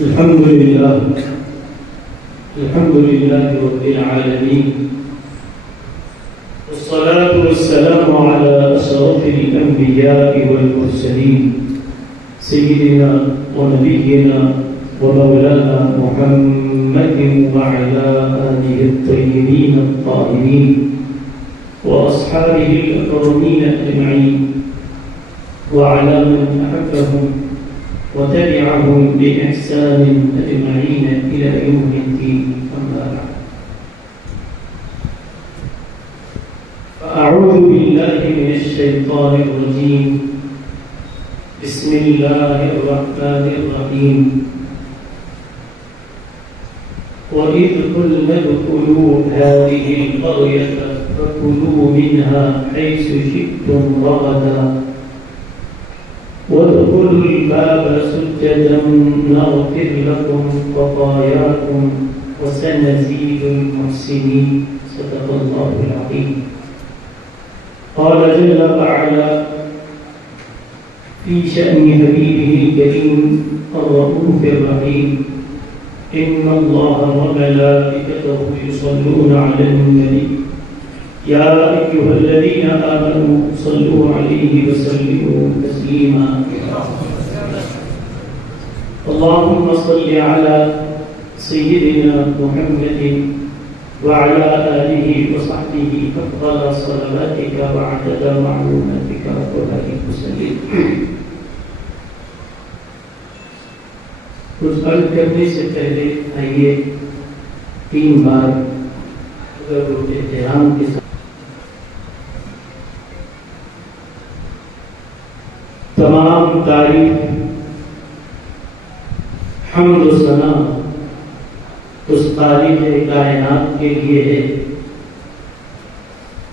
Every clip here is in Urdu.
الحمد لله رب العالمين، والصلاة والسلام على أشرف الأنبياء والمرسلين سيدنا ونبينا ومولانا محمد وعلى آله الطيبين الطاهرين وأصحابه الأكرمين أجمعين، وعلى من أحبهم وتبعهم بإحسان أجمعين إلى يوم الدين. أما بعد، فأعوذ بالله من الشيطان الرجيم. بسم الله الرحمن الرحيم. وإذ قلنا ادخلوا هذه القرية فكلوا منها حيث شئتم رغدا وادخلوا الباب سجدا نغفر لكم خطاياكم وسنزيد المحسنين. صدق الله العظيم. قال جل وعلا في شأن حبيبه الكريم الرؤوف الرحيم: إن الله وملائكته يصلون على النبي يا أيها الذين آمنوا صلوا عليه وسلموا تسليما. اللهم صل على سيدنا محمد وعلى آله وصحبه أفضل صلواتك وعدد معلوماتك وبارك وسلم. کچھ عرض کرنے سے پہلے آئیے 3 بار اگر احترام کے ساتھ تمام تعریف، حمد و ثنا اس خالق کائنات کے لیے ہے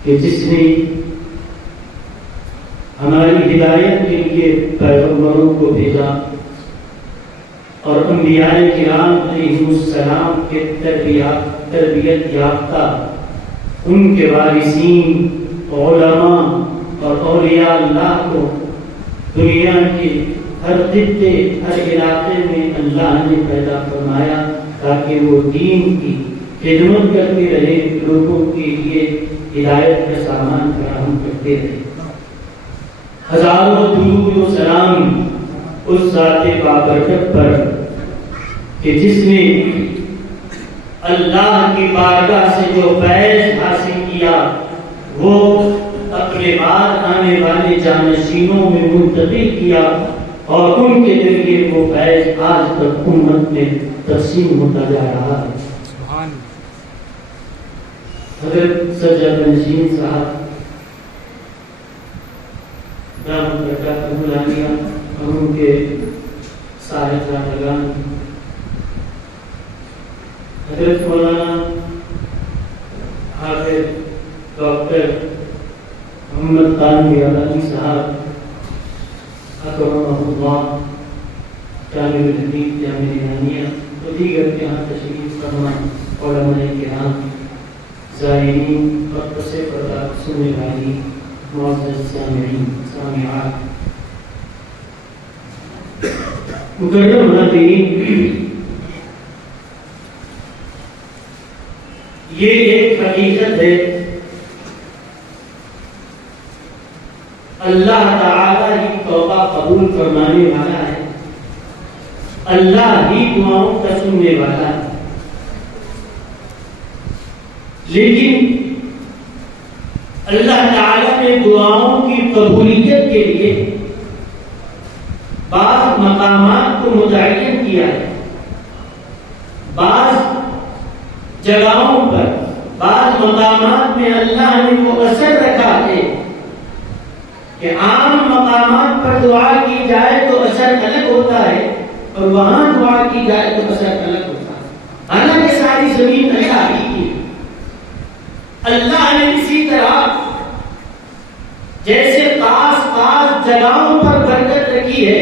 کہ جس نے ہماری ہدایت کے لیے پیغمبروں کو بھیجا اور انبیاء کرام علیہم السلام کے تربیت یافتہ ان کے وارثین علماء اور اولیاء اللہ کو دنیا کے ہر خطے ہر علاقے میں اللہ نے پیدا فرمایا تاکہ وہ دین کی خدمت کرتے رہے، لوگوں کے لیے ہدایت کا سامان فراہم کرتے رہے۔ ہزاروں درود و سلام اس ذات بابرکت پر کہ جس نے اللہ کی بارگاہ سے جو فیض حاصل کیا وہ اپنے بعد آنے والے جانشینوں میں منتقل کیا اور ان کے ذریعے وہ فیض آج تک امت میں تقسیم ہوتا جا رہا ہے۔ حضرت سجاد نشین صاحب دامت برکاتہ العالیہ اور ان کے صاحبزادگان حضرت مولانا حافظ ڈاکٹر محمد تانوی علامی صاحب اکرمہ اللہ، جامع الحدیث جامع نعمانیہ و دیگر کے یہاں تشریف فرما علماء کرام، زائرین اور پسے پردہ سننے والی معزز سامعین سامعات، مکرم حاضرین، یہ ایک حقیقت ہے اللہ تعالی ہی توبہ قبول فرمانے والا ہے، اللہ ہی دعاؤں کا سننے والا ہے، لیکن اللہ تعالی نے دعاؤں کی قبولیت کے لیے بعض مقامات کو متعین کیا ہے، بعض جگہوں پر بعض مقامات میں اللہ نے وہ اثر رکھا ہے کہ عام مقامات پر دعا کی جائے تو اثر الگ ہوتا ہے اور وہاں دعا کی جائے تو اثر الگ ہوتا ہے، حالانکہ ساری زمین اللہ ہی کی ہے۔ اللہ نے اسی طرح جیسے خاص جگہوں پر برکت رکھی ہے،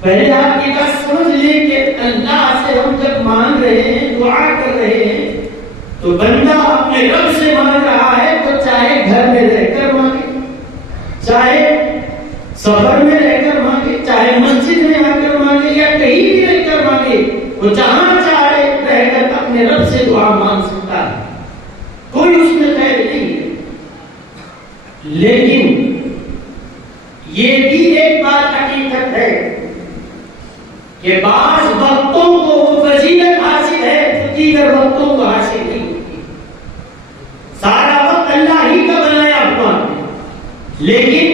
پہلے آپ کی بات سمجھ لیں کہ اللہ سے ہم جب مانگ رہے ہیں، دعا کر رہے ہیں، تو بندہ اپنے رب سے مانگ رہا ہے تو چاہے گھر میں رہ کر مانگے، چاہے سفر میں رہ کر مانگے، چاہے مسجد میں آ کر مانگے، کہ بعض وقتوں کو وہ فضیلت حاصل ہے جو دیگر وقتوں کو حاصل نہیں ہوتی. سارا وقت اللہ ہی کا بنایا ہوا ہے، لیکن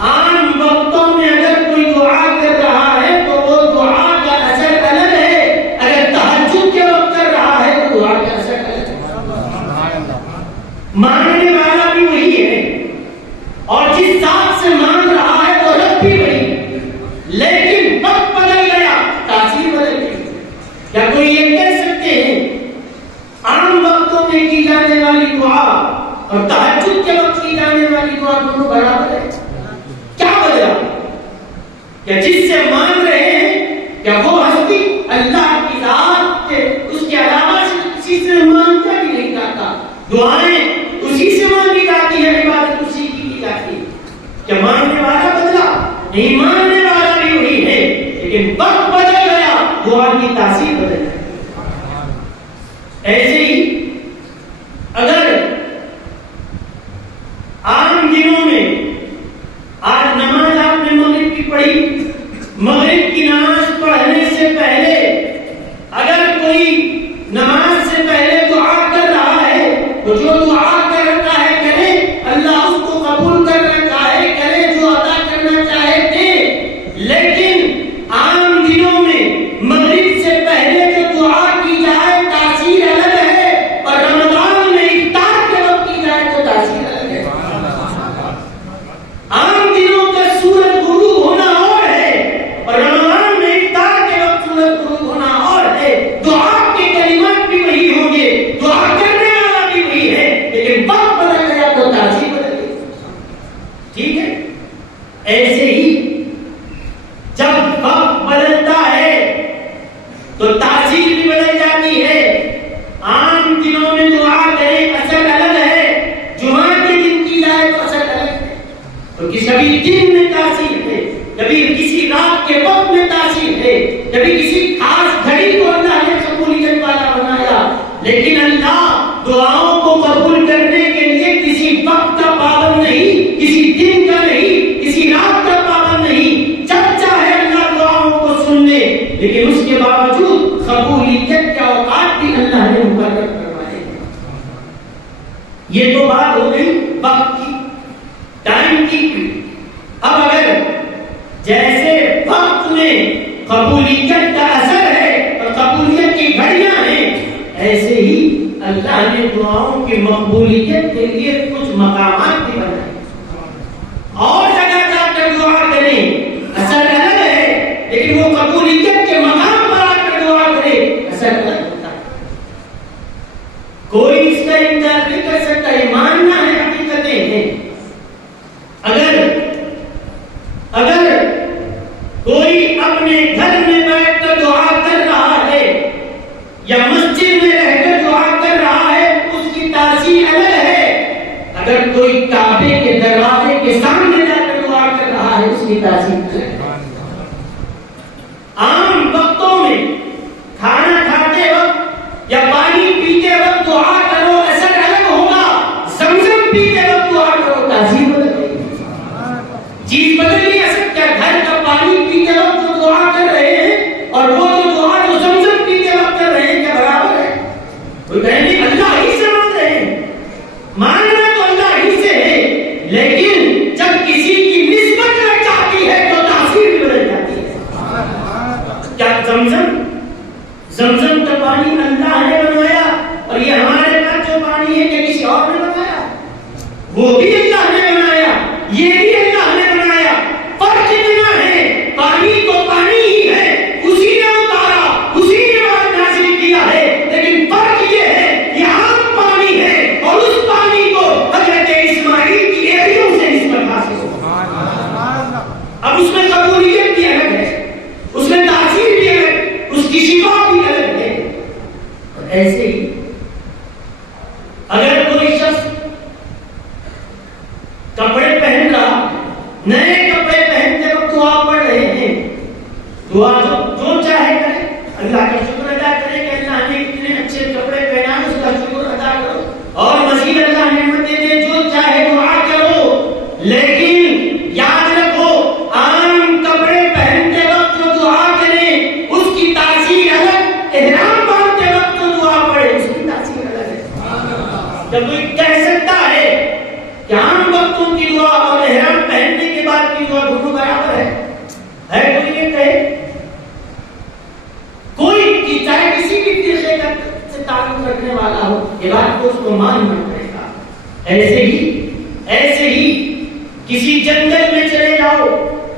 عام وقتوں میں اگر کوئی دعا کر رہا ہے تو وہ دعا کا اثر الگ ہے. اگر تہجد کے وقت کر رہا ہے تو دعا کا اثر الگ ہے. مانگنے والا بھی وہی ہے اور جس ذات سے مانگ رہا ہے وہ رب بھی وہی، لیکن وقت بدل گیا، تاثیر بدل گئی. کیا کوئی یہ کہہ سکتے ہیں عام وقتوں میں کی جانے والی دعا اور تہجد کے وقت کی جانے والی دعا دونوں برابر ہے؟ کیا بدلا؟ کیا جس سے مانگ رہے ہیں کیا وہ ہستی اللہ کی ذات کے اس کے علاوہ سے کسی سے مانگتا بھی نہیں جاتا؟ دعائیں اسی سے مانگی جاتی ہے، عبادت اسی کی جاتی ہے. کیا مانگنے والا بدلا؟ نہیں، مانگنے والا بھی وہی ہے، لیکن وقت بدل گیا، دعا کی تاثیر بدل گئی. ایسے ہی اگر عام دنوں میں آج نماز آپ نے مغرب کی پڑھی، مغرب کی نماز پڑھنے سے پہلے اگر کوئی نماز سے پہلے دعا کر رہا ہے تو جو دعا کر رہا ہے کرے، اللہ اس کو قبول کرنا چاہے کرے، جو ادا کرنا چاہے دے. لیکن عام دنوں میں مغرب سے پہلے جو دعا کی جائے تاثیر الگ ہے، اور رمضان میں افطار کے وقت کی جائے تو تاثیر الگ ہے. عام دنوں کا سورج غروب ہونا اور ہے، اور رمضان میں افطار کے وقت سورج غروب ہونا اور ہے. دعا کے کلمات بھی وہی ہوں گے، دعا کرنے والا بھی وہی ہے، لیکن وقت بدل گیا تو تاثیر بدل گئی. ٹھیک ہے؟ ایسے ہی جب وقت بدلتا ہے تو تاثیر بھی بدل جاتی ہے. عام دنوں میں دعا کرے اثر الگ ہے، جمعہ کے دن کی جائے تو اثر الگ ہے. تو کبھی دن میں تاثیر ہے، کبھی کسی رات کے وقت میں تاثیر ہے، کبھی کسی خاص گھڑی کو اللہ نے قبولیت والا بنایا. لیکن اللہ دعاؤں کو قبول کرنے کے لیے کسی وقت کا پابند نہیں، کسی دن کا نہیں، کسی رات کا پابند نہیں. جب چاہے اللہ دعاؤں کو سن لے، لیکن اس کے باوجود قبولیت کے اوقات بھی اللہ نے مقرر کروائے. یہ تو بات ہو گئی وقت کی، ٹائم کی. اب اگر جیسے وقت میں قبولیت کا اثر ہے اور قبولیت کی گھڑیاں ہیں، ایسے ہی اللہ نے دعاؤں کی مقبولیت کے لیے کچھ مقامات بھی بنائے. اور جگہ جا کر دعا کریں اثر الگ ہے، لیکن وہ قبولیت کے مقام پر آ کر دعا کرے اثر الگ ہوتا ہے. کوئی اس کا انکار نہیں کر سکتا، یہ ماننا ہے، حقیقتیں ہیں. اگر کوئی اپنے گھر میں بیٹھ کر دعا کر رہا ہے یا مسجد میں رہ کر دعا کر رہا ہے، اس کی تاثیر الگ ہے. اگر کوئی کعبے کے دروازے کے سامنے جا کر دعا کر رہا ہے، اس کی تاثیر الگ ہے. عام وقتوں میں کھانا کھاتے وقت یا پانی پیتے وقت دعا کرو اثر الگ ہوگا، زمزم پیتے وقت دعا کرو تاثیر بدل گئی. چیز بدل نہیں آ سکتا. گھر کا پانی پیتے وقت جو دعا کر رہے ہیں اور وہ جو دعا جو زمزم پیتے وقت کر رہے ہیں، کیا برابر ہے؟ کوئی کہے نہیں اللہ ہی سے مانگ رہے ہیں، مانگنا تو اللہ ہی سے ہے، لیکن جب کسی کی نسبت لگ جاتی ہے تو تاثیر بھی بدل جاتی ہے. کیا زمزم کا پانی اللہ نے بنایا اور یہ ہمارے پاس جو پانی ہے کہ کسی اور نے بنایا؟ وہ بھی اللہ نے بنایا، یہ بھی اللہ نے بنایا. فرق اتنا ہے، پانی تو پانی ہی ہے، اسی نے اتارا، اسی نے نازل کیا ہے، لیکن فرق یہ ہے یہ عام پانی ہے اور اس پانی کو حضرت اسماعیل کی ایڑیوں سے نسبت حاصل ہو. اب اس میں قبولیت بھی الگ ہے، اس میں تاثیر بھی الگ، اس کی شفا بھی الگ ہے. اور ایسے ہی اگر کوئی شخص کپڑے پہن رہا، نئے کپڑے پہنتے وقت دعا پڑھ رہے ہیں، دعا جو چاہے کرے، اللہ کا شکر ادا کرے کہ اللہ نے اتنے اچھے کپڑے پہنائے، اس کا شکر ادا کرو اور مزید اللہ نعمتیں دے، جو چاہے دعا کرو. لیکن یاد رکھو عام کپڑے پہنتے وقت جو دعا کریں کو اس کو ماننا پڑے گا. ایسے ہی کسی جنگل میں چلے جاؤ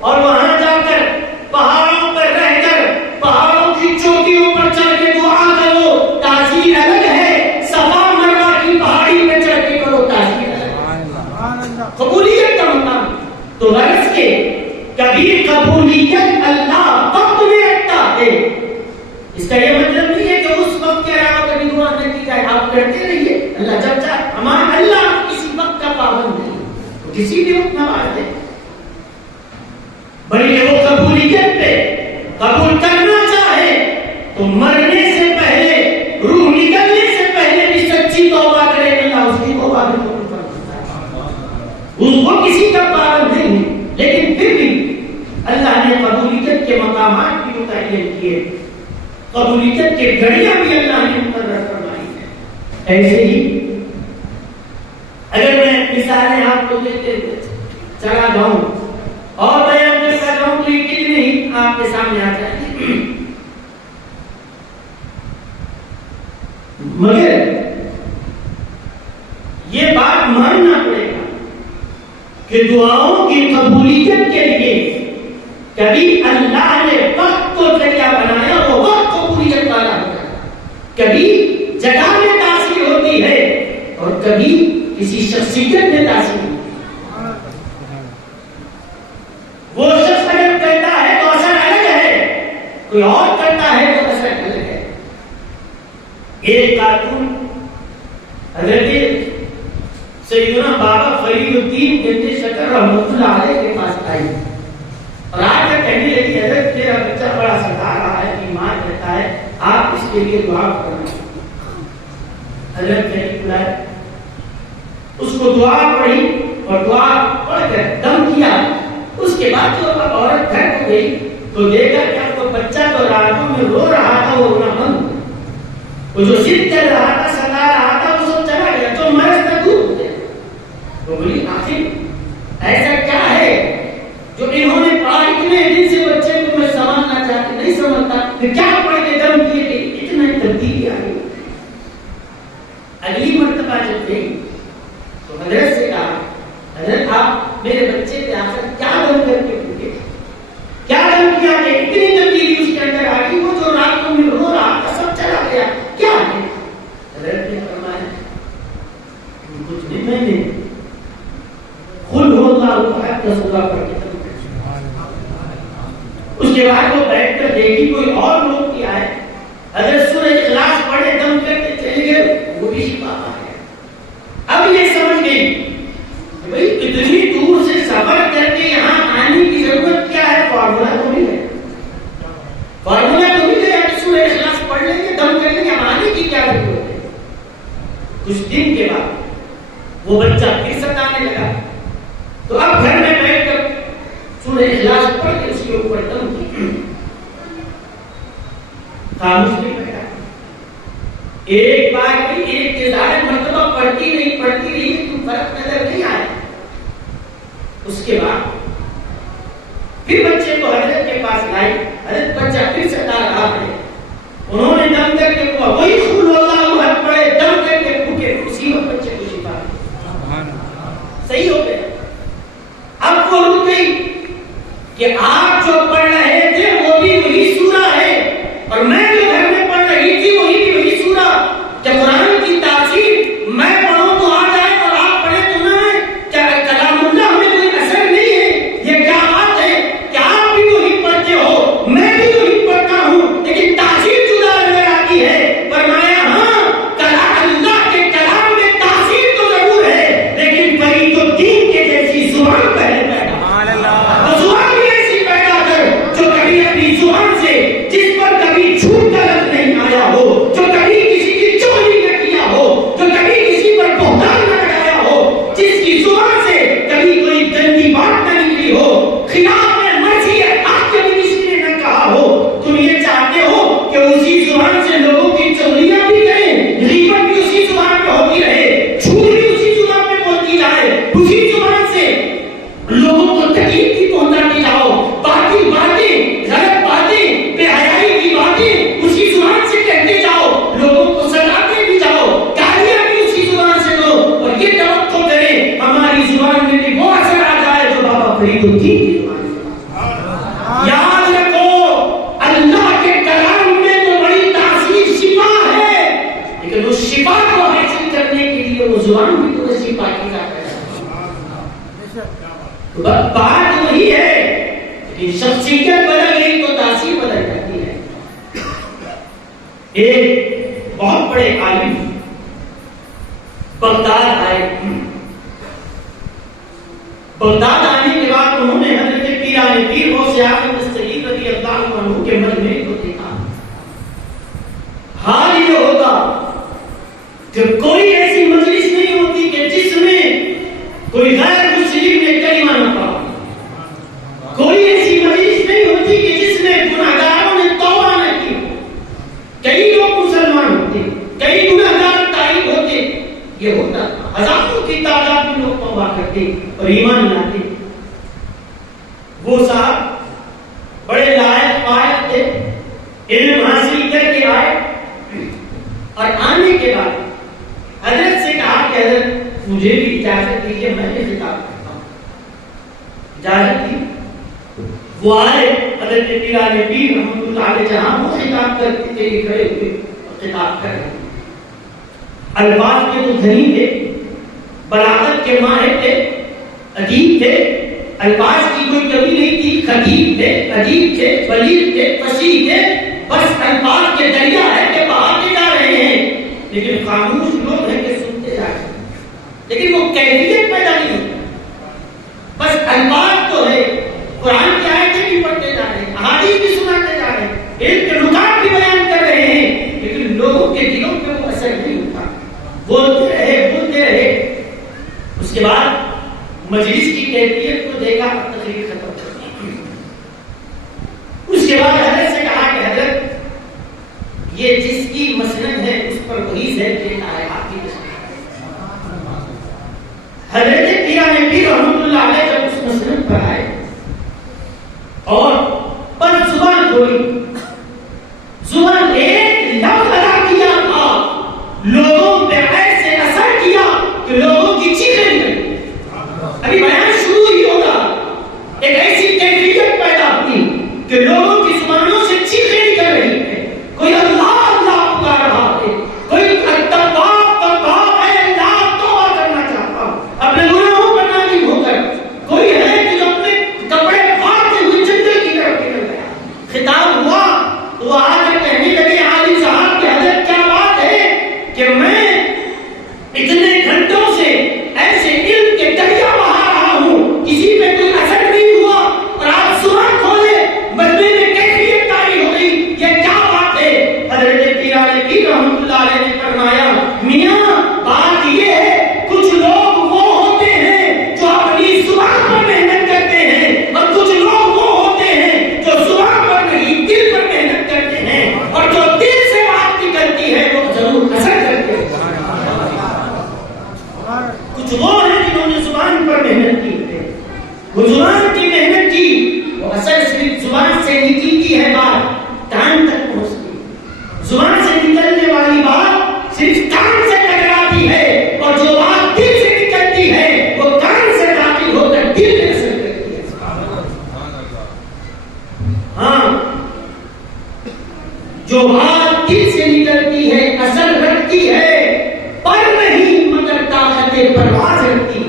اور وہاں جا کر پہاڑوں پر رہ کر پہاڑوں کی چوٹیوں پر چڑھ کے دعا کرو، تاثیر الگ ہے. صفا مروا کی پہاڑی پہ چڑھ کے کرو، تاثیر الگ. قبولیت کا مقام تو غرض کے کبھی قبولیت اللہ وقت میں رکھتا ہے. اس کا یہ مطلب نہیں ہے کہ اس وقت کے علاوہ کبھی دعا نہ کی جائے. آپ کرتے رہیے، اللہ جب چاہے. ہمارا اللہ کسی وقت کا پابند نہیں، تو کسی بھی وقت نواز دے. بلکہ وہ قبولیت پہ قبول کرنا چاہے تو مرنے سے پہلے، روح نکلنے سے پہلے بھی سچی توبہ کرے. اللہ اس کی توبہ بھی قبول کرتا ہے. وہ کسی کا پابند نہیں ہے، لیکن پھر بھی اللہ نے قبولیت کے مقامات بھی متعین کیے، قبولیت کے گھڑیاں بھی اللہ نے مقرر فرمائی ہیں. ایسے ہی اگر میں مثالیں آپ کو دیتے چلا جاؤں اور بیان کرتا جاؤں تو یہ کتنے ہی آپ کے سامنے آ جائیں گے. مگر یہ بات ماننا پڑے گا کہ دعاؤں کی قبولیت کے لیے کبھی اللہ نے وقت کو ذریعہ بنایا، وہ وقت قبولیت والا ہوتا ہے. کبھی جگہ میں تاثیر ہوتی ہے اور کبھی کسی شخصیت میں تاثیر ہوتی ہے. وہ شخص اگر کرتا ہے تو اثر الگ ہے، کوئی اور کرتا ہے تو اثر الگ ہے. ایک کارٹون حضرت سیدنا بابا فرید الدین بن شکر رحمۃ اللہ علیہ کے پاس آئی اور آ کر کہنے لگی حضرت میرا بچہ بڑا ستا رہا ہے، بیمار رہتا ہے، آپ اس کے لیے دعا کرنا. حضرت نے بلایا، اس کو دعا پڑھی اور دعا پڑھ کر دم کیا. اس کے بعد جو عورت گھر کو گئی تو دیکھا کہ اب وہ بچہ تو راتوں میں رو رہا تھا، وہ رونا بند. وہ جو ضد کر رہا تھا، ستا رہا تھا، وہ سب چلا گیا، جو مرض تھا دور ہو گیا. وہ بولی آخر ایسا کیا ہے جو انہوں نے پڑھا اتنے دن سے بچے کو میں سمجھنا چاہتے نہیں سمجھتا، پھر کیا پڑھ کے دم کیے کہ اتنا تبدیلی آئی. اگلی مرتبہ جب گئی تو حضرت سے کہا، حضرت آپ میرے بچے پہ آخر کیا دم کر کے پوچھے، کیا دم کیا کہ اتنی تبدیلی اس کے اندر آ گئی، وہ جو راتوں میں رو رہا تھا سب چلا گیا، کیا ہے؟ حضرت نے فرمایا کچھ نہیں، میں نے قل هو اللہ احد کا سورہ پڑھ کے دم کیا. اس کے بعد وہ بیٹھ کر دیکھی کوئی اور لوگ کیا ہے، حضرت سورہ اخلاص پڑھے دم کر کے چلے گئے، وہ بھی شفا پا گیا. اب یہ سمجھ گئی کہ بھئی اتنی دور سے سفر کر کے یہاں آنے کی ضرورت کیا ہے، فارمولا تو نہیں ہے، فارمولا تو نہیں ہے کہ سورہ اخلاص پڑھ لیں گے دم کر لیں گے، ہم آنے کی کیا ضرورت ہے. کچھ دن کے بعد وہ بچہ پھر ستانے لگا تو اب گھر میں بیٹھ کر سورہ اخلاص پڑھ کے اس کے اوپر دم کی. خاموش نہیں بیٹھا، ایک بار بھی ایک کے زائد مرتبہ پڑھتی رہی لیکن فرق نظر نہیں آیا. اس کے بعد پھر بچے کو حضرت کے پاس لائی، حضرت بچہ پھر ستا رہا ہے. انہوں نے دم کر کے کہا وہی قل اللہ احد پڑھے، دم کر کے پھوکے، اسی وقت بچے کو شفا صحیح ہو گیا. اب وہ رک گئی کہ آپ جو پڑھ رہے تھے وہ بھی وہی سورہ ہے اور میں جو گھر میں پڑھ رہی تھی وہی بھی وہی سورہ. کیا قرآن کی تاثیر میں پڑھوں تو آ جائے اور آپ پڑھیں تو نہ آئے؟ کیا کلام اللہ میں کوئی اثر نہیں ہے؟ یہ کیا بات ہے کہ آپ بھی وہی پڑھتے ہو، میں بھی وہی پڑھتا ہوں، لیکن تاثیر جدا نظر آتی ہے. فرمایا ہاں، کلام اللہ کے کلام میں تاثیر تو ضرور ہے، لیکن فرید الدین کے جیسی زبان پہلے پیدا وہ زبان بھی ایسی پیدا کر جو کبھی اپنی زبان سے جس پر کبھی جھوٹ کا لفظ نہیں آیا ہو، جو کبھی کسی کی چوری نہ کیا ہو، جو کبھی کسی پر بہتان نہ لگایا ہو، جس کی زبان سے کبھی کوئی گندی بات نہ نکلی ہو، خلاف میں مرضی حق کبھی کسی نے نہ کہا ہو، ایک بہت بڑے عالم بغداد آئے. بغداد آنے کے بعد انہوں نے حضرت پیران پیر غوث اعظم سید رضی اللہ عنہ کے مجمع کو دیکھا. حال یہ ہوتا کہ کوئی ایسی مجلس نہیں ہوتی کہ جس میں کوئی غیر مسلم نے کلمہ نہ پڑھا. کوئی ایسی مجلس نہیں ہوتی کہ جس میں گناہگاروں نے توبہ نہ کی. کئی لوگ مسلمان ہوتے, کئی گناہگار تائب ہوتے. یہ ہوتا ہزاروں کی تعداد میں لوگ توبہ کرتے اور ایمان لاتے. وہ صاحب بڑے لائق فائق تھے, علم حاصل کر کے آئے اور آنے کے بعد حضرت سے کہا کہ حضرت مجھے بھی اجازت دیجیے, میں نے خطاب کرتا ہوں. اجازت دی. وہ آئے حضرت پیران پیر رحمۃ اللہ علیہ جہاں وہ خطاب کرتے تھے کھڑے ہوئے خطاب کر رہے. الفاظ کے تو دھنی تھے, بلاغت کے ماہر تھے, ادیب تھے, الفاظ کی کوئی کمی نہیں تھی. خطیب تھے, ادیب تھے, بلیغ تھے, فصیح تھے. بس الفاظ کے دریا ہے کہ بہاتے جا رہے ہیں, لیکن خاموش لوگ ہیں کہ سنتے جا رہے ہیں. لیکن وہ کیفیت پیدا نہیں ہوتی. بس الفاظ تو ہے, قرآن کی آیتیں بھی پڑھتے جا رہے ہیں, احادیث بھی سناتے جا رہے ہیں, علم کے نکات بھی بیان کر رہے ہیں, لیکن لوگوں کے دلوں پہ وہ اثر نہیں ہوتا. بولتے رہے. اس کے بعد مجلس کی کیفیت کو دیکھا اور تقریر ختم کر دی. اس کے بعد حضرت سے کہا کہ حضرت یہ جس کی مسند ہے اس پر وہی زید لینا ہے, آپ کی مسند. حضرت پیران پیر رحمۃ اللہ علیہ جب اس مسند پر آئے اور پر زبان کھولی, زبان ایک لفظ ادا کیا تھا, لوگوں پہ ایسے اثر کیا کہ لوگوں کی چیخیں نکلی. ابھی بیان شروع ہی ہوگا, ایک ایسی کیفیت پیدا ہوئی کہ لوگوں کی زبانوں سے چیخیں نکل رہی ہے. کوئی اللہ اللہ پکار رہا ہے, کوئی اے اللہ توبہ کرنا چاہتا ہوں اپنے گناہوں پر نادم ہو کر. کوئی ہے کہ جو اپنے کپڑے پھاڑتے ہوئے جنت کی طرف نکل گیا. خطاب ہوا تو وہ آ کر کہنے لگے عالم صاحب کہ حضرت کیا بات ہے کہ میں اتنے گھنٹوں سے ایسے علم کے دریا بہا رہا ہوں, کسی پہ کوئی اثر نہیں ہوا, اور آپ زبان کھولے مجمع میں کیفیت طاری ہو گئی. یہ کیا بات ہے؟ حضرت پیران پیر رحمۃ اللہ علیہ نے فرمایا, میاں بات یہ ہے کچھ لوگ وہ ہوتے ہیں جو اپنی زبان پر محنت کرتے ہیں, اور کچھ لوگ وہ ہوتے ہیں جو زبان پر نہیں دل پر محنت کرتے ہیں, اور جو دل سے بات نکلتی ہے وہ ضرور اثر کرتے ہیں. کچھ وہ ہیں جنہوں نے زبان پر محنت کی ہے, وہ زبان کی محنت کی, وہ اثر صرف زبان سے نکلتی ہے, بات کان تک پہنچتی ہے. زبان سے نکلنے والی بات صرف کان سے ٹکراتی ہے, اور جو بات دل سے نکلتی ہے وہ کان سے داخل ہو کر دل میں اثر کرتی ہے. ہاں, جو بات دل سے نکلتی ہے اثر رکھتی ہے, پر نہیں مگر طاقت پرواز رکھتی ہے.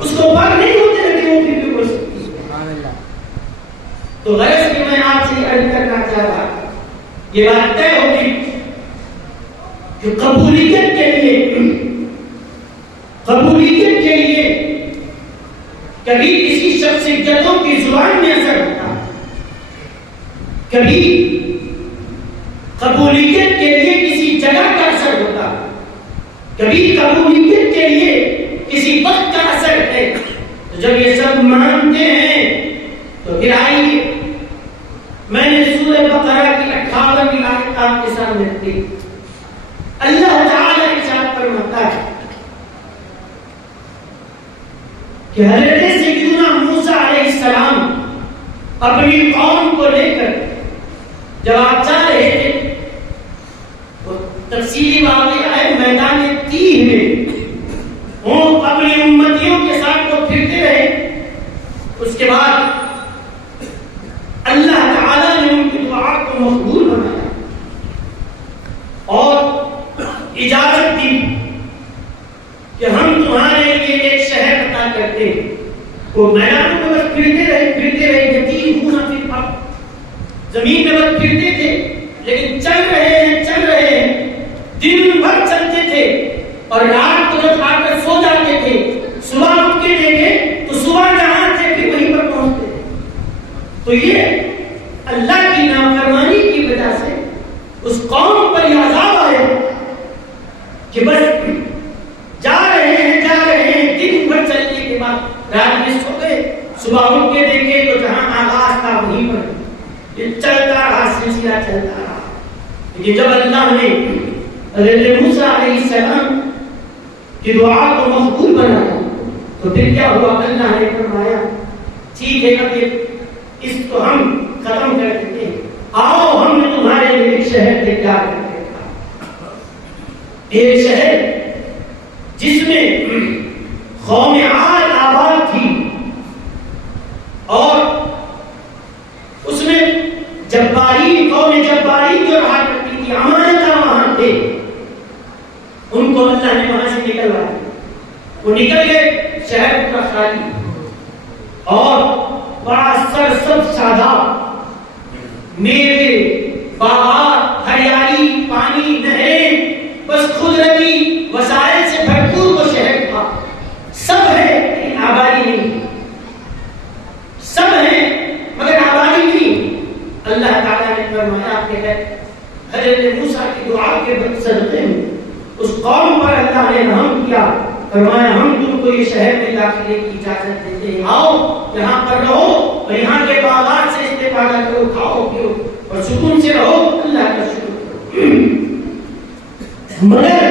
اس کو پر نہیں ہوتے لیکن وہ پھر بھی بول سکتی ہے. تو غرض کہ میں آپ سے عرض کرنا چاہتا, یہ بات طے ہوگی کہ قبولیت کے لیے کبھی کسی شخصیتوں کی زبان میں اثر ہوتا, کبھی قبولیت کے لیے کسی جگہ کا اثر ہوتا, کبھی قبولیت کے لیے کسی وقت کا اثر ہے. تو جب یہ سب مانتے ہیں تو پھر آئیے, میں نے سورہ بقرہ کی 58 آیت آپ کے سامنے رکھی. اللہ تعالی ارشاد فرماتا ہے کہ حضرت سیدنا موسیٰ علیہ السلام اپنی قوم کو لے کر جب آپ جا رہے تھے, وہ تفصیلی واقعہ ہے میدان تیہ میں, وہ اپنی امتیوں کے ساتھ وہ پھرتے رہے. اس کے بعد اللہ تعالی نے ان کی دعا کو مقبول بنایا اور اجازت دی کہ ہم تمہارے لیے ایک شہر عطا کرتے ہیں. وہ میدان میں بس پھرتے رہے, یتیم ہونا پھر زمین میں بس پھرتے تھے, لیکن چل رہے ہیں دن بھر چلتے تھے اور رات کو جب آ کر سو جاتے تھے، صبح اٹھ کے دیکھے تو صبح جہاں تھے پھر وہیں پر پہنچتے تھے. تو یہ اللہ کی نافرمانی کی وجہ سے اس قوم پر یہ عذاب آیا کہ بس جا رہے ہیں دن بھر چلنے کے بعد رات میں سو گئے، صبح اٹھ کے دیکھے تو جہاں آغاز تھا وہیں پر یہ چلتا رہا، سلسلہ چلتا رہا. لیکن جب اللہ نے حضرت موسیٰ علیہ السلام کی دعا کو مقبول بنایا تو پھر کیا ہوا؟ اللہ نے فرمایا ٹھیک ہے اب اس کو ہم ختم کر دیتے ہیں، آؤ ہم نے تمہارے لیے ایک شہر تیار کر دیا. ایک شہر جس میں قوم عاد آباد تھی اور اس میں قوم جباری جو رہا کرتی تھی، امانتہ وہاں تھے، ان کو اللہ نے وہاں سے نکلوایا. وہ نکل گئے، شہر پورا خالی اور بڑا سرسبز شاداب، میوے، باغات، ہریالی، پانی، نہریں، بس قدرتی وسائل سے بھرپور وہ شہر تھا. سب ہے لیکن آبادی نہیں، سب ہے مگر آبادی نہیں. اللہ تعالیٰ نے فرمایا کہ حضرت موسیٰ کی دعا کے صدقے میں اس قوم پر اللہ نے رحم کیا. فرمایا ہم تم کو یہ شہر میں داخلے کی اجازت دیتے ہیں، آؤ یہاں پر رہو اور یہاں کے باغات سے استفادہ کرو، کھاؤ پیو اور سکون سے رہو، اللہ کا شکر کرو. مگر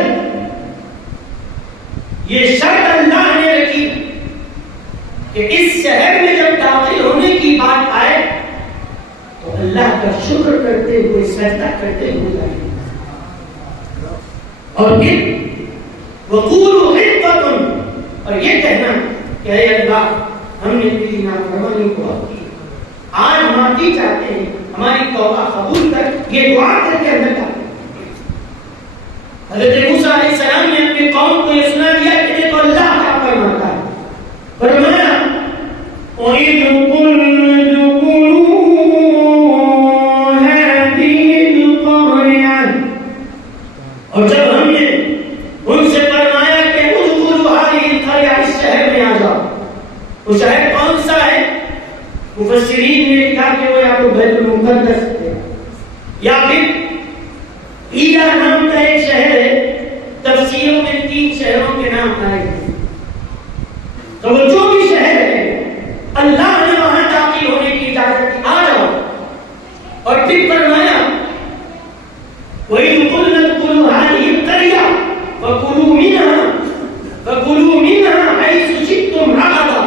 یہ شرط اللہ نے رکھی کہ اس شہر میں جب داخل ہونے کی بات آئے تو اللہ کا شکر کرتے ہوئے، سجدہ کرتے ہوئے جائیں. اور پھر وقولوا حطۃ، اور یہ کہنا کہ اے اللہ ہم نے تیری نافرمانی کو اب کی، آج معافی چاہتے ہیں، ہماری توبہ قبول کر، یہ دعا کر کے اندر ڈالیں. حضرت موسیٰ علیہ السلام نے اپنی قوم کو یہ سنا دیا کہ دیکھو اللہ کیا فرماتا ہے. فرمایا وَإِذْ قُلْتُ ادْخُلُوا هَٰذِهِ الْقَرْيَةَ، اور جب ہم نے ان سے فرمایا کہ ادخلوا هذه القرية، اس شہر میں آ جاؤ. وہ شہر کون سا ہے؟ مفسرین نے لکھا کہ وہ یا تو بیت المقدس ہے یا پھر ایلا نام کا ایک شہر ہے. تفسیروں میں 3 شہروں کے نام آئے ہیں. تو وہ جو بھی شہر ہے اللہ نے وہاں داخل ہونے کی اجازت دی، آ جاؤ. اور پھر فرمایا وَإِذْ قُلْنَا ادْخُلُوا هَٰذِهِ الْقَرْيَةَ فَكُلُوا مِنْهَا حَيْثُ شِئْتُمْ رَغَدًا.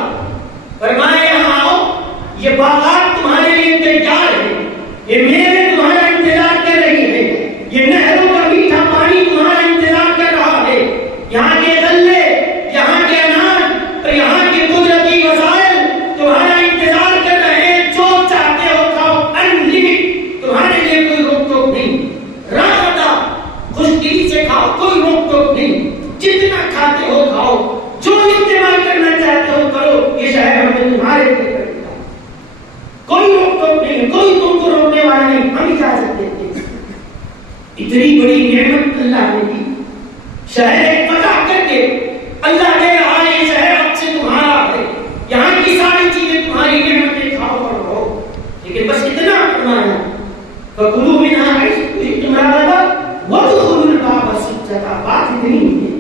فرمایا یہاں آؤ، یہ باغات تمہارے لیے تیار ہیں، یہ میوے تمہارا انتظار کر رہی ہے، یہ نہروں کا میٹھا پانی تمہارا انتظار کر رہا ہے، یہاں کے غلے، یہاں کے اناج اور یہاں کے قدرتی وسائل تمہارا انتظار کر رہے ہیں. جو چاہتے ہو کھاؤ، انلمیٹڈ، تمہارے لیے کوئی روک ٹوک نہیں. راحتا، خوش دلی سے کھاؤ، کوئی روک ٹوک نہیں. جتنا کھاتے ہو کھاؤ، جو استعمال کرنا چاہتے ہو کرو، یہ شہر ہمیں تمہارے لیے کر دیا. کوئی روک ٹوک نہیں، کوئی تم کو روکنے والا نہیں، ہم اجازت دیتے ہیں. اتنی بڑی نعمت اللہ نے دی. شہر ایک فتح کر کے اللہ کہہ رہا ہے یہ شہر اب سے تمہارا ہے، یہاں کی ساری چیزیں تمہاری نعمتیں، کھاؤ اور رہو. لیکن بس اتنا فرمایا فَكُلُوا مِنْهَا حَيْثُ شِئْتُمْ رَغَدًا وَادْخُلُوا الْبَابَ سُجَّدًا. بات اتنی ہے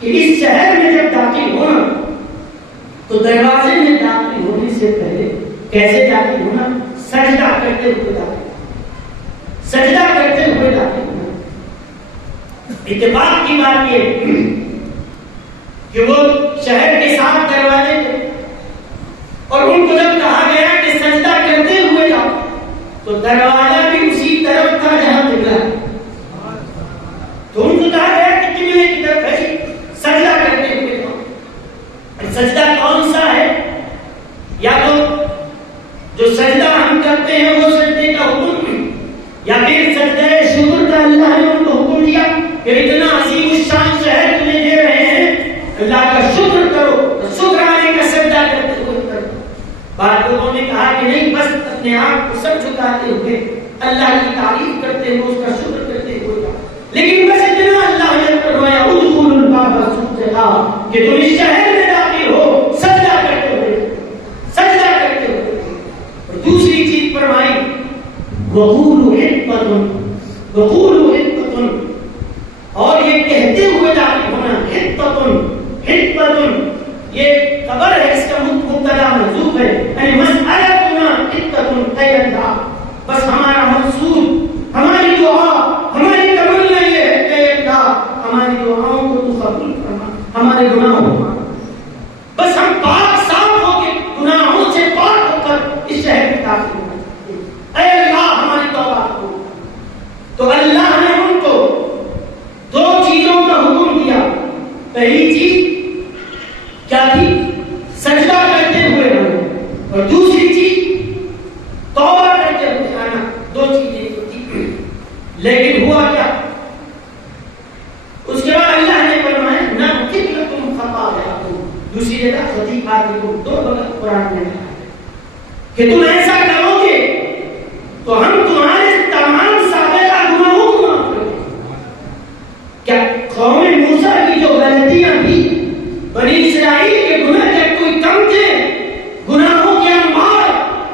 کہ اس شہر میں جب داخل ہونا تو دروازے میں داخل ہونے سے پہلے کیسے داخل ہونا؟ سجدہ کرتے ہوئے داخل، سجدہ کرتے ہوئے داخل ہونا. اتفاق کی بات یہ کہ وہ شہر کے 7 دروازے تھے اور ان کو جب کہا گیا کہ سجدہ کرتے ہوئے جاؤ تو دروازہ بھی اسی طرف تھا جہاں قبلہ. تو ان کو کہا گیا کہ قبلے کی طرف ہے، سجدہ کرتے ہوئے جاؤ. سجدہ کون سا ہے؟ یا تو جو سجدہ ہم کرتے ہیں وہ سجدے کا حکم، یا پھر سجدہ شکر کا اللہ نے ان کو حکم دیا کہ اتنا عظیم الشان شہر تمہیں دے رہے ہیں، اللہ کا شکر کرو، شکرانے کا سجدہ کرتے ہوئے کرو. بعض لوگوں نے کہا کہ نہیں، بس اپنے آپ کو سب جھکاتے ہوئے اللہ کی تعریف کرتے کرتے ہوئے اس کا شکر کرتے ہوئے. لیکن بس اتنا اللہ نے فرمایا ادخلوا الباب سجدا کہ تم اس شہر میں داخل ہو سجدہ کرتے ہوئے، سجدہ کرتے ہوئے. اور دوسری چیز فرمائی وقولوا حطۃ، وقولوا حطۃ، اور یہ کہتے ہوئے داخل ہونا. حطۃ، حطۃ یہ خبر ہے، اس کا مبتدا محذوف ہے. یعنی مسئلتنا حطۃ اے اللہ، بس ہمارا مقصود، ہماری دعا، ہماری تمنا یہ ہے کہ اللہ ہماری دعاؤں کو تو قبول فرما، ہمارے گناہوں کو بس ہم پاک صاف ہو کے گناہوں سے پاک ہو کر اس شہر میں داخل ہوں. اے اللہ ہماری توبہ کو. تو اللہ نے ان کو دو چیزوں کا حکم دیا. پہلی چیز کیا تھی؟ سجدہ کرتے ہوئے آنا، اور دوسری چیز توبہ کرتے ہوئے آنا. دو چیزیں تو تھی. لیکن ہوا کیا؟ اس کے بعد اللہ نے فرمایا نغفر لکم خطایاکم. دوسری جگہ خطیئاتکم. دو وقت قرآن میں کہا ہے کہ تم ایسا کرو گے تو ہم تمہارے تمام سابقہ گناہوں کو معاف کر دیں گے. کیا قوم موسیٰ کی جو غلطیاں تھی، بنی اسرائیل کے گناہ کیا کوئی کم تھے؟ گناہوں کے انبار،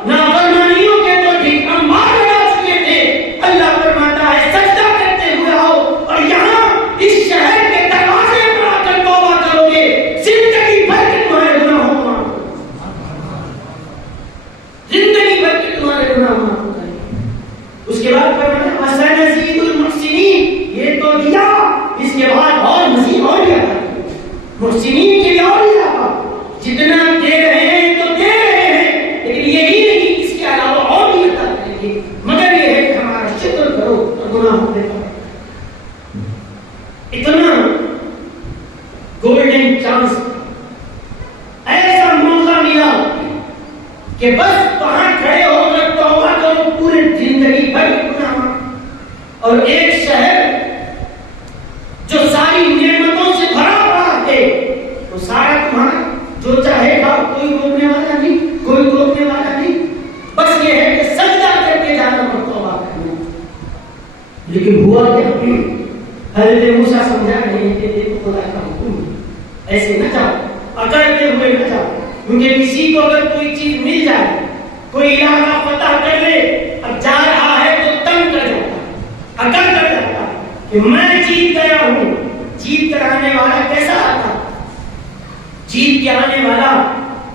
نافرمانیوں کے تو ٹھیک انبار لگا چکے تھے. اللہ فرماتا ہے سجدہ کرتے ہوئے آؤ، اور یہاں اس شہر کے دروازے پر آ کر توبہ کرو گے، زندگی بھر کے تمہارے گناہوں کو معاف کر دیں گے. زندگی بھر کے تمہارے گناہ معاف ہو جائیں گے. اس کے بعد فرمایا وَسَنَزِيدُ الْمُحْسِنِينَ. یہ تو دیا، اس کے بعد اور مزید اور دیا. محسنین کے لیے اور دیا. جتنا دے رہے ہیں تو دے رہے ہیں، لیکن یہی نہیں اس کے علاوہ اور بھی عطا کریں گے. مگر یہ ہے کہ ہمارا شکر کرو اور گناہوں سے توبہ. اتنا گولڈن چانس، ایسا موقع ملا کہ بس وہاں کھڑے ہو کر توبہ کرو، پورے زندگی بھر کے گناہ. اور ایک شہر جو ساری نعمتوں سے بھرا پڑا ہے، وہ سارا تمہارا، جو چاہے گا کوئی روکنے والا نہیں، کوئی روکنے والا نہیں. بس یہ ہے کہ سجدہ کر کے جانا اور توبہ کرنا. لیکن ہوا کیا؟ حضرت موسیٰ سمجھا رہے ہیں کہ دیکھو خدا کا حکم ہے، ایسے نہ جاؤ، اکڑتے ہوئے نہ جاؤ. کیونکہ کسی کو اگر کوئی چیز مل جائے، کوئی علاقہ فتح کر لے، اب جا رہا ہے تو تنگ کر جاتا ہے، اکڑ کر جاتا ہے کہ میں جیت گیا ہوں. جیت کر آنے والا کیسا آتا؟ جیت کے آنے والا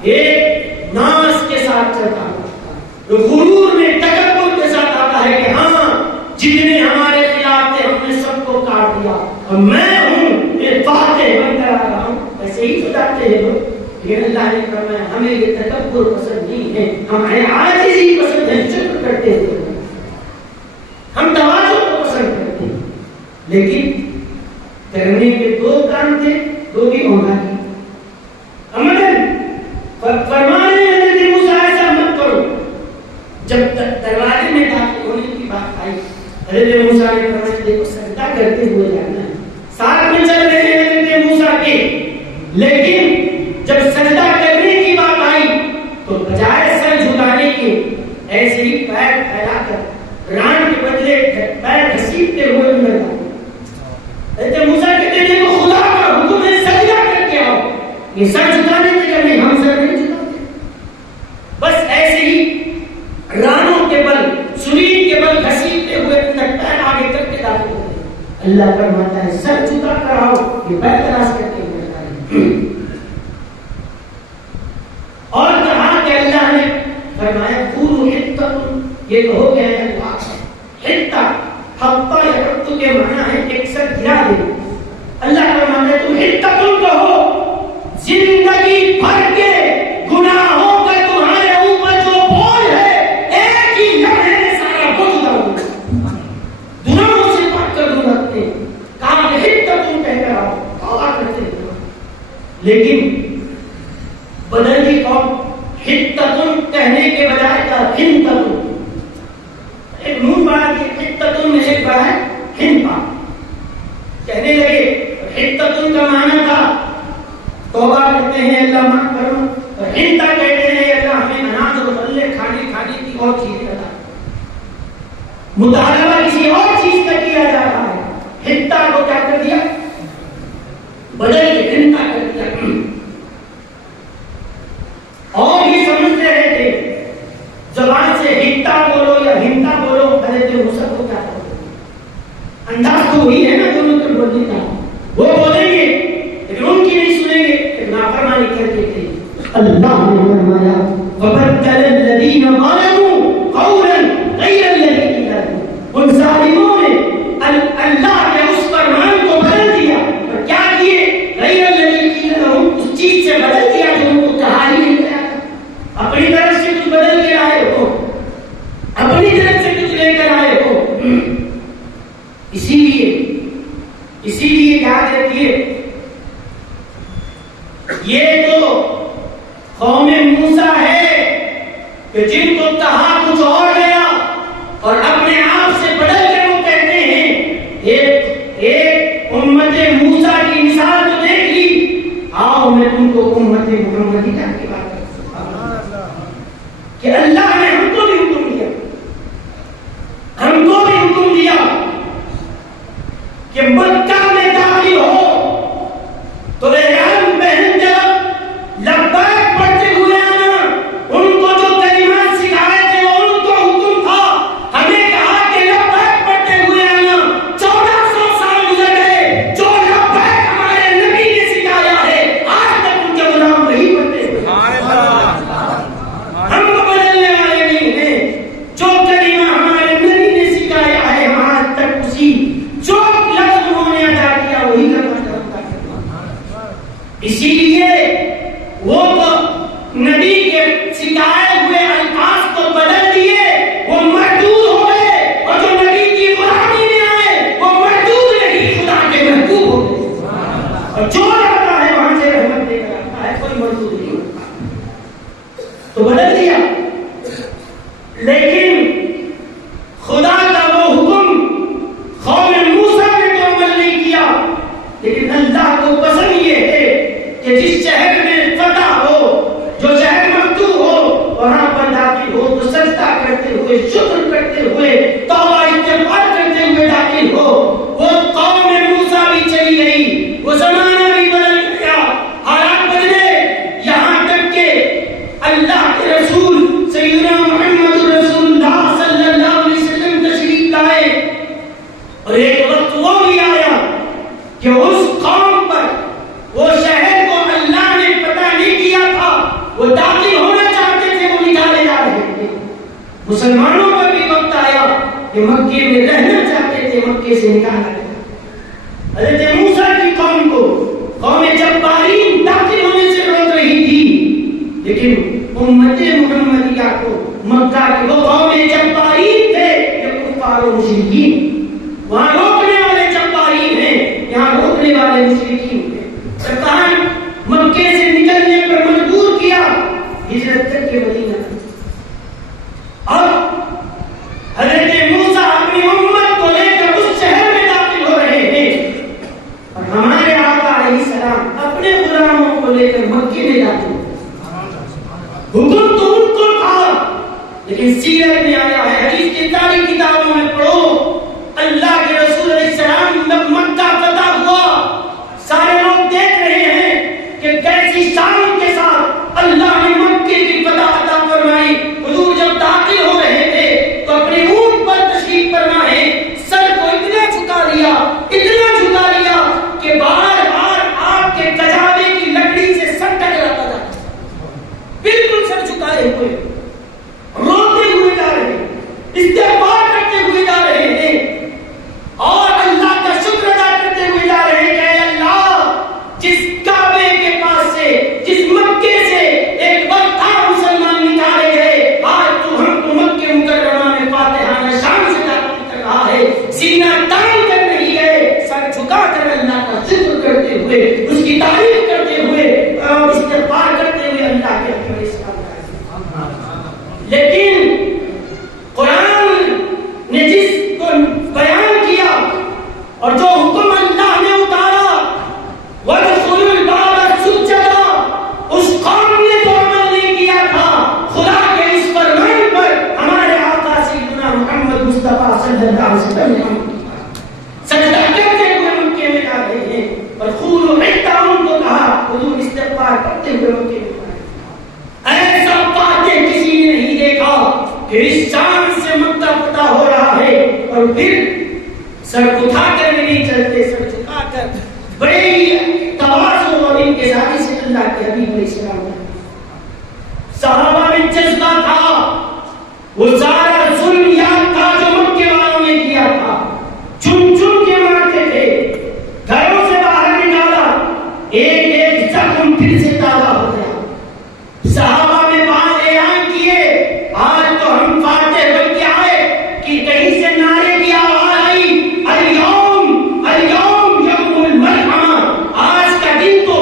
ایک ناز کے ساتھ چلتا ہے، غرور میں تکبر کے ساتھ آتا ہے کہ ہاں جتنے ہمارے خلاف تھے ہم نے سب کو کاٹ دیا اور میں ہوں یہ فاتح بن کر آ رہا ہوں. ایسے ہی تو جاتے ہیں لوگ. لیکن اللہ نے فرمایا ہمیں یہ تکبر پسند نہیں ہے، ہمیں عاجزی پسند ہے. شکر کرتے ہوئے ہم تواضع کو پسند کرتے ہیں. لیکن کرنے کے دو کام تھے، دو بھی ہونا ہے. فرمانے حضرت موسیٰ ایسا مت کرو. جب دروازے میں داخل ہونے کی بات آئی، حضرت موسیٰ نے فرمایا دیکھو سجدہ کرتے ہوئے جانا ہے. ساتھ میں چل رہے ہیں حضرت موسیٰ کے، لیکن جب سجدہ کرنے کی بات آئی تو بجائے سر جھکانے کے ایسے ہی پیر پھیلا کر ران کے بدلے پیر گھسیٹتے ہوئے اندر گئے. حضرت موسیٰ کہتے ہیں دیکھو خدا کا حکم ہے سجدہ کر کے آؤ. یہ سر جھکانے سے کہ نہیں، ہم سر نہیں جھکاتے. بس ایسے ہی رانوں کے بل، سرین کے بل گھسیٹتے ہوئے اندر پیر آگے کر کے داخل ہوتے ہیں. اللہ فرماتا ہے سر جھکا کر آؤ، یہ پیر تراش کر کے ہوئے. اور کہا کہ اللہ نے فرمایا قولوا حطۃ، یہ کہو کہ ہے حطہ. حطہ یا حط کے معنی ہے ایک سر گرا دے. اللہ فرماتا ہے تم حطۃ کہو، زندگی بھر کے گناہوں کا تمہارے اوپر جو بوجھ ہے ایک ہی لمحے میں سارا بوجھ اتار دو. گناہوں سے پاک کر دو. رکھتے کہا کہ حطۃ کہہ کر آؤ، توبہ کرتے ہو. لیکن بدل گئی قوم. حطۃ کہنے کے بجائے کہا حنطۃ. ایک نون بڑھا کے حطۃ میں ایک بڑھا ہے حنطہ. کہنے لگے حطۃ کا معنی تھا توبہ کرتے ہیں اللہ معاف کرو، اور حنطہ کہتے ہیں اللہ ہمیں اناج اور غلے کھانے کی اور چیزیں عطا. مطالبہ کسی اور دیا جا رہا ہے. حتہ کو کیا کر دیا؟ بدل کے ہنتا کر دیا. اور یہ سمجھتے رہے تھے زبان سے ہتہ بولو یا ہنتا بولو حضرت موسیٰ کو کیا کرو. انداز تو وہی ہے نا دونوں کے بولنے کا. وہ بولیں گے لیکن ان کی نہیں سنیں گے. نافرمانی کرتے تھے. اللہ نے فرمایا وَبَدَّلَ الَّذِينَ ظَلَمُوا قَوْلًا غَيْرَ الَّذِي قِيلَ لَهُمْ. ان ظالموں نے اللہ کے اس فرمان کو بدل دیا. اور کیا کیے؟ غیر الذی قیل لہم، اس چیز سے بدل دیا جو ان کو کہا ہی نہیں گیا تھا. اپنی طرف سے کچھ بدل کے آئے ہو، اپنی طرف سے کچھ لے کر آئے ہو. اسی لیے یاد رکھیے یہ تو قوم موسیٰ ہے کہ جن کو کہا کچھ اور گیا اور اپنے آپ سے بدل کر وہ کہتے ہیں. ایک امت موسیٰ کی مثال تو دیکھ لی. آؤ میں تم کو امت محمدیہ کی بات کرتا ہوں کہ اللہ نے ہم کو بھی حکم دیا کہ مکہ میں داخل ہو تو احرام پہن جب لبیک پڑھتے ہوئے آنا. ان کو جو کلمات سکھائے تھے وہ ان کو حکم تھا. ہمیں کہا کہ لبیک پڑھتے ہوئے آنا. 1400 سال گزر گئے. جو لبیک ہمارے نبی نے سکھایا ہے آج تک ان کے غلام وہی پڑھتے ہوئے. ہم کو بدلنے والے نہیں ہیں. جو کلمہ ہمارے نبی نے سکھایا ہے ہم آج تک اسی جو لفظ انہوں نے ادا کیا وہی کرنا چاہتا ہے. اسی لیے وہ تو نبی کے سکھائے ہوئے الفاظ کو بدل دیے. وہ مردود ہو گئے. اور جو نبی کی غلامی میں آئے وہ مردود نہیں خدا کے محبوب ہو گئے. اور جو آتا ہے وہاں سے رحمت لے کر آتا ہے. کوئی مردود نہیں ہوتا. تو بدل دیا. لیکن خدا کا وہ حکم قوم موسیٰ نے تو عمل نہیں کیا. لیکن اللہ کو پسند یہ ہے کہ جس شہر میں فتح ہو، جو شہر مفتوح ہو، وہاں پر داخل ہو تو سجدہ کرتے ہوئے، شکر کرتے ہوئے، توبہ استغفار کرتے ہوئے داخل ہو. وہ قوم موسیٰ بھی چلی گئی. وہ زمانہ بھی بدل گیا. حالات بدلے. یہاں تک کہ اللہ کے رسول سیدنا محمد رسول اللہ صلی اللہ علیہ وسلم تشریف لائے. اور ایک وقت وہ بھی آیا کہ اس قوم پر، وہ شہر کو اللہ نے پتہ نہیں کیا تھا، وہ داخل ہونا چاہتے تھے وہ نکالے جا رہے تھے. مسلمانوں پر بھی وقت آیا کہ مکے میں رہنا چاہتے تھے مکے سے نکالا گیا. حضرت موسیٰ کی قوم کو قوم جبارین داخل ہونے سے روک رہی تھی. لیکن امت محمدیہ کو مکہ کے وہ قوم جبارین تھے کہ کفار و مشرکین. وہاں روکنے والے جبارین ہیں، یہاں روکنے والے مشرکین ہیں. سرکار مکے سے نکلنے پر مجبور کیا ہجرت کر کے مدینہ. اب حضرت موسیٰ اپنی امت کو لے کر اس شہر میں داخل ہو رہے ہیں اور ہمارے آقا علیہ السلام اپنے غلاموں کو لے کر مکے میں داخل. حکم تو ان کو تھا لیکن سیرت میں آیا ہے، حدیث کی ساری کتابوں میں پڑھو. اللہ کے رسول علیہ السلام جب مکہ فتح ہوا سارے لوگ دیکھ رہے ہیں کہ کیسی شان کے ساتھ اللہ نے مکے کی فتح عطا فرمائی. حضور جب داخل ہو رہے تھے تو اپنے اونٹ پر تشریف فرمائے. سر کو اتنا جھکا لیا کہ بار بار آپ کے کجاوے کی لکڑی سے سر ٹکراتا تھا. بالکل سر جھکائے ہوئے روتے ہوئے جا رہے ہیں، استغفار کرتے ہوئے جا رہے ہیں اور اللہ کا شکر ادا کرتے ہوئے جا رہے ہیں کہ اے اللہ، جس کعبے کے پاس سے، جس مکے سے ایک وقت تھا مسلمان نکالے گئے، آج تو ہم کو مکہ مکرمہ میں فاتحانہ شان سے داخل کر رہا ہے. سینہ تان کر نہیں گئے، سر جھکا کر اللہ کا شکر کرتے ہوئے، اس کی تعریف کرتے ہوئے، استغفار کرتے ہوئے اللہ کے حکم اسلام. لیکن قرآن نے جس کو بیان کیا اور جو حکم اللہ نے اتارا وَادْخُلُوا الْبَابَ سُجَّدًا، اس قوم نے تو عمل نہیں کیا تھا. خدا کے اس فرمان پر ہمارے آقا سیدنا محمد مصطفیٰ صلی اللہ علیہ وسلم نے عمل کیا. پھر سر اٹھا کر بھی نہیں چلتے، سر جھکا کر بڑے ہی تواضع اور انکساری سے اللہ کے حبیب علیہ السلام نے صحابہ میں جذبہ تھا، وہ سارا ظلم یاد تھا جو مکے والوں نے کیا تھا، چن چن کے مارتے تھے، گھروں سے باہر نکالا، ایک ایک زخم پھر سے تازہ ہو گیا۔ صحابہ نے بعد اعلان کیے آج تو ہم فاتح بن کے آئے کہ کہیں سے نعرے کی آواز آئی الیوم الیوم یوم الملحمہ، آج کا دن تو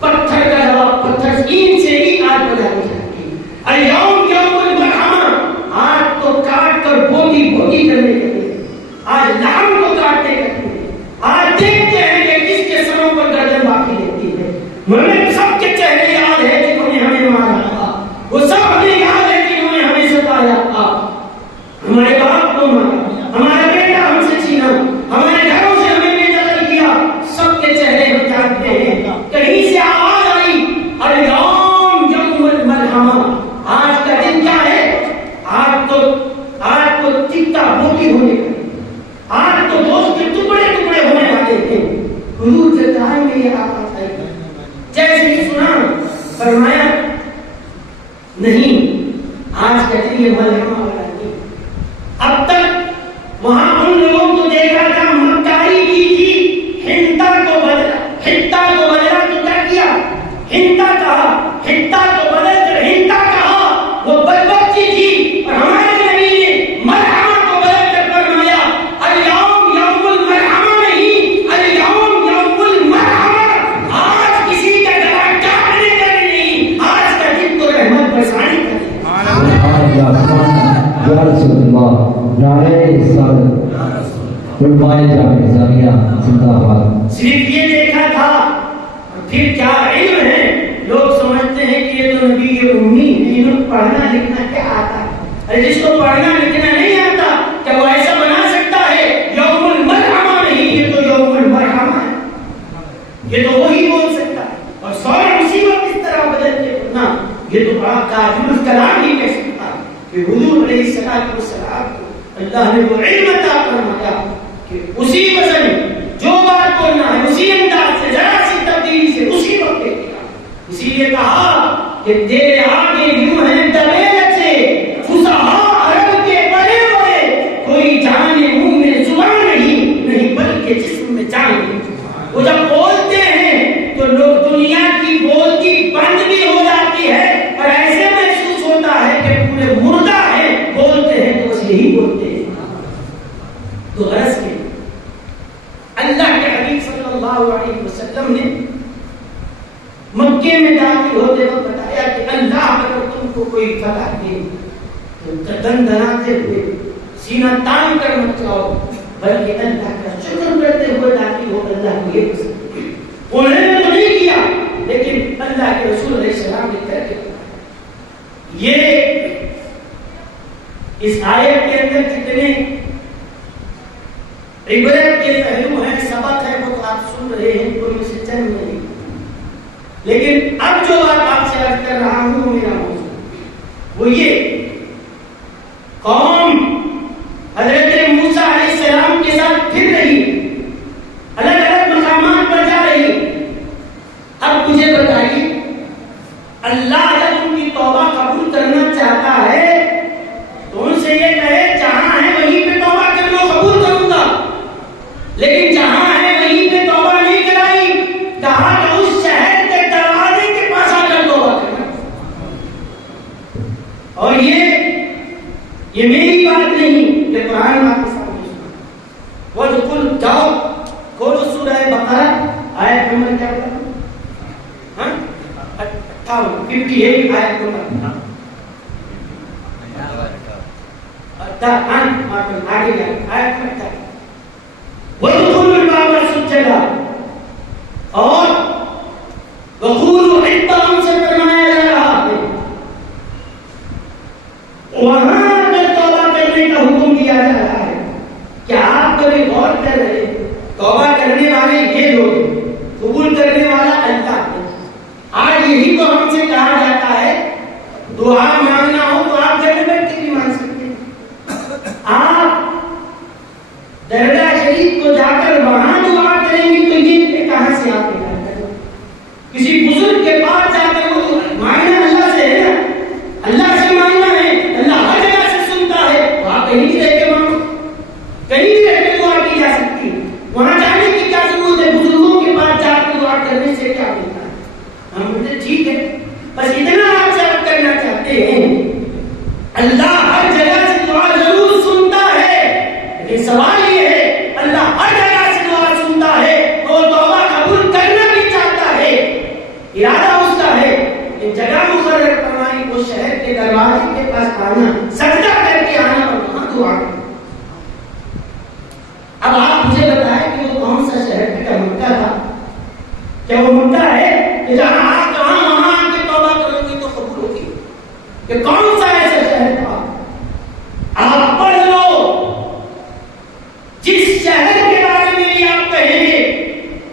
پتھر کا جواب پتھر اینٹ سے ہی آج بجائی جاتی، الیوم یوم الملحمہ، آج تو کاٹ کر بوٹی بوٹی کرنے کے لیے، آج لحم کو کاٹنے کے لیے، آج دیکھتے ہیں کہ کس کے سروں پر گردن باقی رہتی ہے۔ ہمیں سب کے چہرے یاد ہے جنہوں نے ہمیں مارا تھا، وہ سب ہمیں یاد ہے جنہوں نے ہمیں ستایا تھا، ہمارے باپ کو مارا، ہمارا بیٹا ہم سے چھینا، ہمارے گھروں سے ہمیں بے دخل کیا، سب کے چہرے ہم جانتے ہیں۔ کہیں سے آواز آئی الیوم یوم الملحمہ، آج کا دن کیا ہے؟ آج تو چکتا بوٹی ہونے کا، آج تو دوست کے ٹکڑے ٹکڑے ہونے والے تھے۔ حضور سے ٹائم میں یہ آواز آئی، جیسے ہی سنا فرمایا نہیں، آج کا دن یہ ملحمہ والا دن۔ اب تک وہاں ان لوگوں کو دیکھا تھا مکاری کی تھی، ہنتا کو بدلا تو کیا کیا؟ ہنتا کہا، ہنتا کو بدل کر ہنتا کہا، وہ بدبختی تھی، اور ہمارے نبی نے ملحمہ کو بدل کر فرمایا الیوم یوم الملحمہ نہیں، الیوم یوم الملحمہ، آج کسی کا گلا کاٹنے کا نہیں، آج کا دن تو رحمت برسانے کا ہے۔ یا رسول اللہ، نعرہ رسالت، علماء جامعہ اسلامیہ زندہ باد۔ صرف یہ دیکھا تھا، اور پھر کیا علم ہے؟ لوگ سمجھتے ہیں کہ یہ تو نبی امی ہے، انہوں کو پڑھنا لکھنا کیا آتا ہے؟ ارے جس کو پڑھنا لکھنا نہیں آتا کیا وہ ایسا بنا سکتا ہے یوم الملحمہ نہیں، یہ تو یوم المرحمہ ہے، یہ تو وہی بول سکتا ہے، اور سارا مصیبت اس طرح بدل کے پڑھنا، یہ تو بڑا کاجل الکلام ہی کہہ سکتا ہے کہ حضور علیہ السلام کو اللہ نے وہ علم عطا فرمایا کہ اسی وزن جو بات بولنا ہے اسی انداز سے، ذرا سی تبدیلی سے اسی وقت کہہ دیا۔ اسی لیے کہا کہ تیرے آگے یوں ہیں دبے سے فصحاء عرب کے بڑے بڑے، کوئی جانے منہ میں زبان نہیں بلکہ جسم میں جان نہیں۔ وہ جب بولتے ہیں تو لوگ دنیا کی بولتی بند بھی ہو جاتی ہے، اور ایسے محسوس ہوتا ہے کہ پورے مردہ ہیں، بولتے ہیں تو بس یہی بولتے ہیں۔ تو غرض کے اللہ کے حبیب صلی اللہ علیہ وسلم نے مکے میں داخل ہوتے وقت بتایا کہ اللہ اگر تم کو کوئی فتح دے تو دن دھناتے ہوئے سینہ تان کر مت جاؤ، بلکہ اللہ کا شکر کرتے ہوئے داخل ہو۔ اللہ کو یہ پسند ہے، انہوں نے تو نہیں کیا، لیکن اللہ کے رسول علیہ السلام نے کر کے بتایا۔ یہ اس آیت کے اندر کتنے عبرت کے پہلو ہیں، سبق ہے، وہ آپ سن رہے ہیں، کوئی اسے چند نہیں، لیکن اب جو بات آپ سے عرض کر رہا ہوں میرا موضوع وہ یہ، قوم حضرت موسیٰ علیہ السلام کے ساتھ پھر رہی، الگ الگ مقامات پر جا رہی۔ اب مجھے بتائیے اللہ اگر ان کی توبہ قبول کرنا چاہتا ہے تو ان سے یہ کہے جہاں ہے وہیں پہ توبہ کر لو، قبول کروں گا، لیکن جہاں ہے وہیں پہ توبہ نہیں کرائی، کہا کہ اس شہر کے دروازے کے پاس آ کر توبہ کرنا۔ اور یہ میری بات نہیں، یہ قرآن آپ کے سامنے سنا۔ وہ جو کل جاؤ کھولو سورہ بقرہ آیت نمبر کیا بتا؟ 58 آیت نمبر آگے جائے آیت نمبر وَادْخُلُوا الْبَابَ سُجَّدًا، اور وَقُولُوا حِطَّةٌ سے فرمایا جا رہا ہے، وہاں اگر توبہ کرنے کا حکم دیا جا رہا ہے۔ کیا آپ کبھی غور کر رہے ہیں توبہ کرنے والے یہ لوگ، قبول کرنے والا اللہ ہے۔ آج یہی تو ہم سے کہا جاتا ہے دعا مانگنا ہو تو آپ گھر میں بیٹھ کے بھی مانگ سکتے ہیں، آپ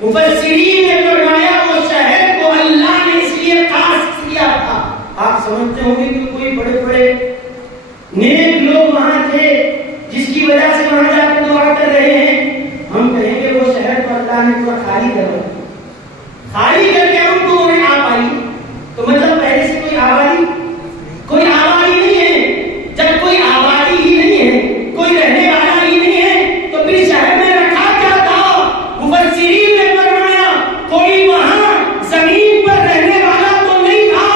مفسرین نے فرمایا وہ شہر کو اللہ نے اس لیے خاص کیا تھا. آپ سمجھتے ہوں گے کہ کوئی بڑے بڑے نیک لوگ وہاں تھے جس کی وجہ سے وہاں جا کر دعا کر رہے ہیں. ہم کہیں گے وہ شہر کو اللہ نے تھوڑا خالی کروا دیا, خالی کر کے ان کو انہیں آپ آئی, تو مطلب پہلے سے کوئی آبادی نہیں ہے. جب کوئی آبادی ہی نہیں ہے, کوئی رہنے والا ہی نہیں ہے, تو پھر شہر میں رکھا کیا تھا؟ مفسرین نے فرمایا کوئی وہاں زمین پر رہنے والا تو نہیں تھا,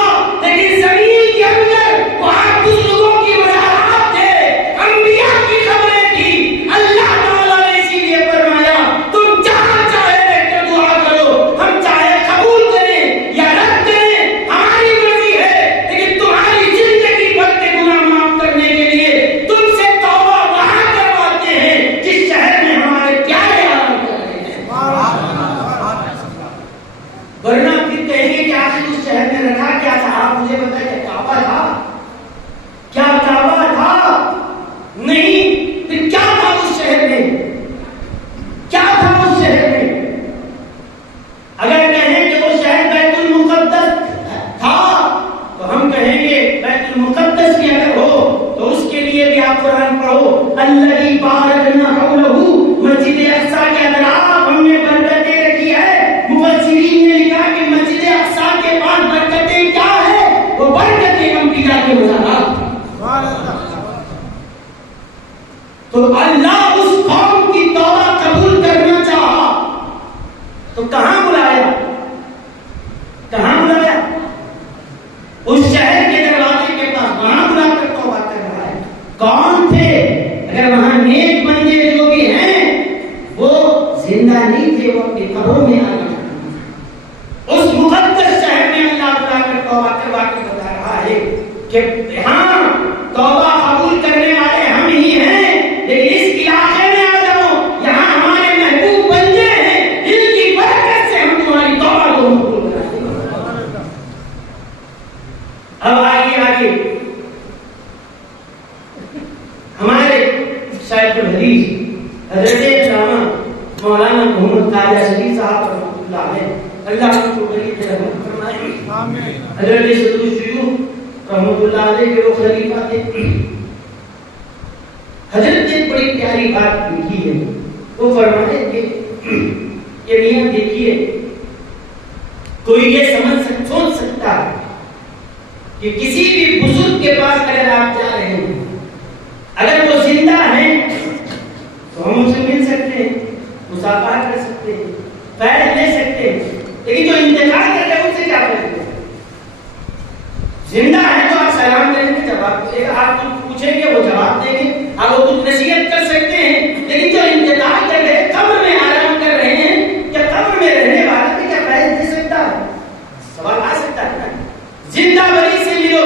لیکن زمین کے اندر وہاں کچھ لوگوں کی مزارات تھے, انبیاء کی قبریں تھی. اللہ تعالیٰ نے اسی لیے فرمایا تم جہاں چاہے رہ کر دعا کرو, ہم چاہے قبول کریں یا رد کریں ہماری مرضی ہے, لیکن تمہاری زندگی بھر کے گناہ معاف کرنے کے لیے تم سے توبہ وہاں کرواتے ہیں جس شہر میں ہمارے پیارے آرام کر رہے ہیں. ورنہ پھر کہیں گے کہ آخر اس شہر میں رکھا کیا تھا؟ آپ مجھے بتائیں, کعبہ تھا کیا؟ کعبہ تھا نہیں. پھر کیا تھا اس شہر میں؟ کیا تھا اس شہر میں؟ اگر کہیں کہ وہ شہر بیت المقدس تھا تو ہم کہیں گے بیت المقدس کی اگر ہو تو اس کے لیے بھی آپ قرآن پڑھو, الذی بارکنا حولہ, مسجد اقصی کے اطراف ہم نے برکتیں رکھی ہے. مفسرین نے لکھا کہ مسجد اقصی کے پاس برکتیں کیا ہے؟ وہ برکتیں انبیاء کے مزارات. تو اللہ اس قوم کی توبہ قبول کرنا چاہا تو کہاں بلایا؟ کہاں بلایا؟ اس شہر کے دروازے کے پاس, وہاں بلا کر توبہ کر رہا ہے. کون تھے؟ اگر وہاں نیک بندے جو بھی ہیں وہ زندہ نہیں تھے, وہ اپنے قبروں میں آ گئے. اس مقدس شہر میں اللہ بلا کر توبہ کروا کر بتا رہا ہے کہ ہاں توبہ قبول کرنے والے ہم ہی ہیں, لیکن اس علاقے میں آ جاؤ, یہاں ہمارے محبوب بندے ہیں, ان کی برکت سے ہم تمہاری توبہ کو قبول کرتے ہیں. اب آگے ہمارے شیخ الحدیث حضرت علامہ مولانا محمد خواجہ شریف صاحب رحمۃ اللہ علیہ, اللہ ان کو بڑی رحمت فرمائے. حضرت صدر الشیوخ رحمۃ اللہ علیہ کے وہ خلیفہ تھے. حضرت نے بڑی پیاری بات لکھی ہے, وہ فرمائے کہ یہ میاں دیکھیے, کوئی یہ سوچ سکتا ہے کہ کسی بھی بزرگ کے پاس اگر آپ جا رہے ہیں, اگر وہ زندہ ہیں تو ہم ان سے مل سکتے ہیں, مصافحہ کر سکتے ہیں, فیض لے سکتے ہیں, لیکن جو انتقال کر گئے ان سے کیا کریں گے؟ زندہ ہے تو آپ سلام کریں گے, جواب دیں گے, آپ کچھ پوچھیں گے وہ جواب دیں گے, آپ وہ کچھ نصیحت کر سکتے ہیں. لیکن جو انتقال کر گئے, قبر میں آرام کر رہے ہیں, کیا قبر میں رہنے والا بھی کیا فیض دے سکتا ہے؟ سوال آ سکتا ہے نا. زندہ بری سے ملو,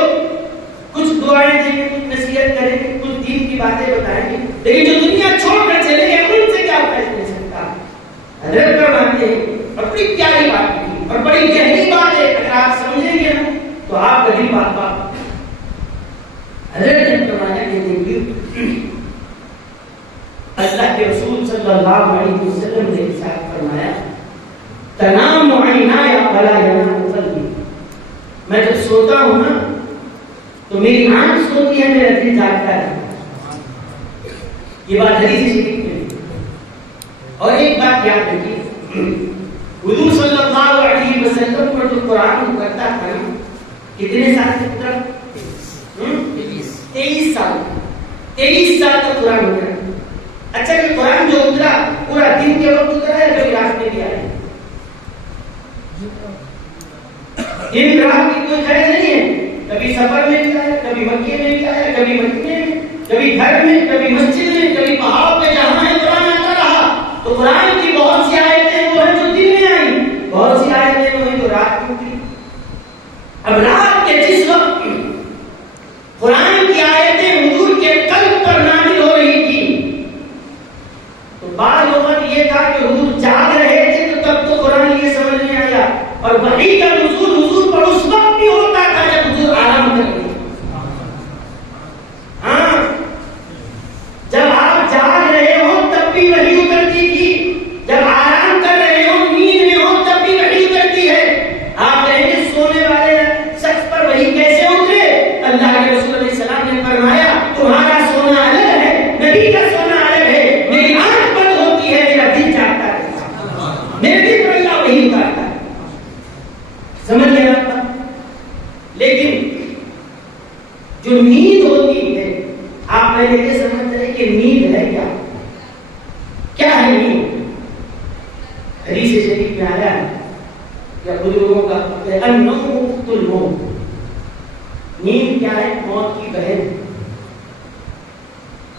کچھ دعائیں دیں گے, کچھ نصیحت کریں گے, کچھ دین کی باتیں بتائیں گے, لیکن جو دنیا چھوڑ کر چلے گئے ان سے کیا فیض دے سکتا ہے؟ حضرت فرماتے ہیں, اور بڑی پیاری بات کی اور بڑی گہری بات ہے, اگر آپ سمجھیں گے نا تو آپ کبھی بات حضرت نے فرمایا کہ دیکھیے اللہ کے رسول صلی اللہ علیہ وسلم نے ارشاد فرمایا تنام عینایا ولا ینام قلبی, میں جب سوتا ہوں نا تو میری آنکھ سوتی ہے, میرا دل جاگتا ہے. یہ بات حدیث شریف میں. اور ایک بات یاد رکھیے, حضور صلی اللہ علیہ وسلم پر جو قرآن اترتا تھا کتنے سال سے اترا؟ 23 سال تک قرآن اترا. اچھا کہ قرآن جو اترا پورا دن کے وقت اترا ہے, کبھی رات میں بھی آیا؟ دن رات کی کوئی قید نہیں ہے. کبھی سفر میں بھی آیا, کبھی مکے میں بھی آیا, کبھی مدینے میں, کبھی گھر میں, کبھی مسجد میں, کبھی پہاڑ پہ جہاں ہے قرآن آتا رہا. تو قرآن کی بہت سی آیتیں وہ ہیں جو دن میں آئیں, بہت سی آیتیں وہ ہیں جو رات میں اتری. اب رات کے جس وقت قرآن کی آیتیں حضور کے قلب پر نازل ہو رہی تھی تو بعض وقت یہ تھا کہ حضور جاگ رہے تھے تو تب تو قرآن یہ سمجھ میں آیا, اور وحی کا نزول حضور پر اس وقت بھی ہوتا تھا جب حضور آرام کر رہے. ہاں, جب کہ نیند ہے کیا؟ کیا ہے نیند؟ حدیث شریف میں آیا ہے کہ بزرگوں کا النوم اخت الموت، نیند کیا ہے؟ موت کی بہن۔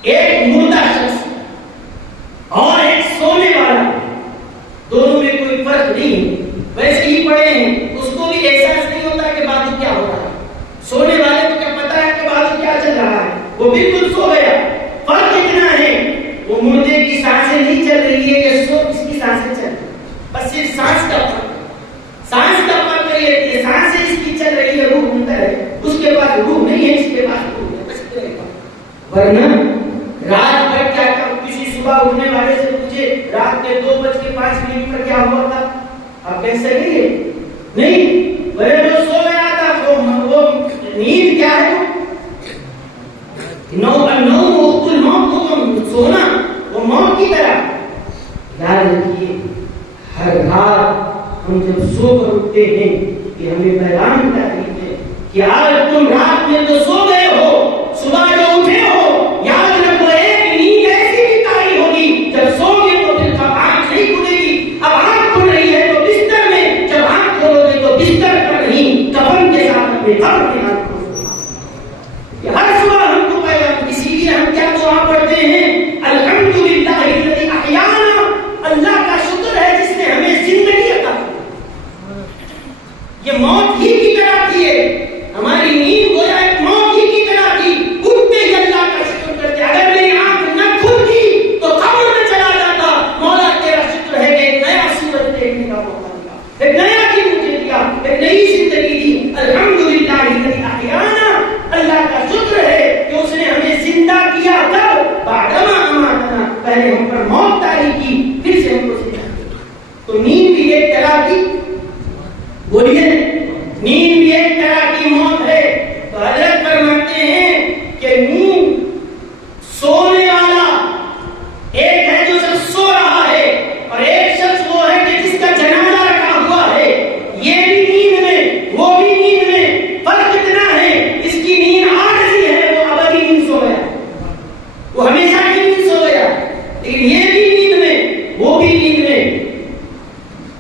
ایک مردہ شخص اور ایک سونے والا، دونوں میں کوئی فرق نہیں ہے، ویسے ہی پڑے ہیں، اس کو بھی احساس نہیں ہوتا کہ بعد کیا ہو رہا ہے۔ سونے والے کو کیا پتا ہے کہ بعد کیا چل رہا ہے، وہ بالکل سو گیا۔ فرق اتنا ہے وہ مردے کی سانسیں نہیں چل رہی ہے کہ سو اس کی سانسیں چل رہی ہے، بس صرف سانس کا فرق، سانس کا فرق ہے، یہ سانسیں اس کی چل رہی ہے، روح اندر ہے، اس کے پاس روح نہیں ہے، اس کے پاس روح ہے، بس اتنا ہی فرق۔ ورنہ رات بھر کیا کسی صبح اٹھنے والے سے پوچھے رات کے 2:05 پر کیا ہوا تھا، آپ کہہ سکیں گے؟ نہیں، بھلے وہ سو گیا تھا، وہ نیند کیا ہے؟ النوم اخت الموت، سونا وہ موت کی طرح۔ یاد رکھیے ہر رات ہم جب سو کر اٹھتے ہیں کہ ہمیں پیغام تعلیم ہے کہ آج تم رات میں تو سو گئے ہو، صبح جو اٹھے ہو یاد رکھو ایک نیند ایسی بھی تاری ہوگی جب سو گے تو پھر آنکھ نہیں کھلے گی۔ اب آنکھ کھل رہی ہے تو بستر میں، جب آنکھ کھولو گے تو بستر پر نہیں، کفن کے ساتھ اپنے قبر میں آنکھ کھولو۔ ہر صبح ہم کو پیغام، اسی لیے ہم کیا دعا پڑھتے ہیں؟ الحمدللہ الذی احیانا، اللہ کا شکر ہے جس نے ہمیں زندگی عطا کی۔ یہ موت ہی کی طرح تھی، ہماری نیند گویا ایک موت ہی کی طرح تھی، اٹھتے ہی اللہ کا شکر کرتے۔ اگر میری آنکھ نہ کھلتی تو قبر میں چلا جاتا، مولا تیرا شکر ہے کہ ایک نیا سورج دیکھنے کا موقع دیا، ایک نیا دن مجھے دیا، ایک نئی زندگی دی۔ الحمدللہ الذی احیانا، اللہ کا شکر ہے کہ اس نے ہمیں زندہ کیا، کب؟ بعدما اماتنا، پہلے ہم پر موت طاری کی، پھر سے ہم کو زندہ کیا۔ تو نیند بھی ایک طرح کی، بولیے نیند بھی ایک طرح کی موت ہے۔ تو حضرت فرماتے ہیں کہ نیند سونے والا ایک ہے جو شخص سو رہا ہے، اور ایک شخص وہ ہے کہ جس کا جنازہ رکھا ہوا ہے، یہ بھی نیند میں وہ بھی نیند میں۔ فرق اتنا ہے اس کی نیند عارضی ہے، وہ ابدی نیند سو گیا، وہ ہمیشہ کی نیند سو گیا، لیکن یہ بھی نیند میں وہ بھی نیند میں۔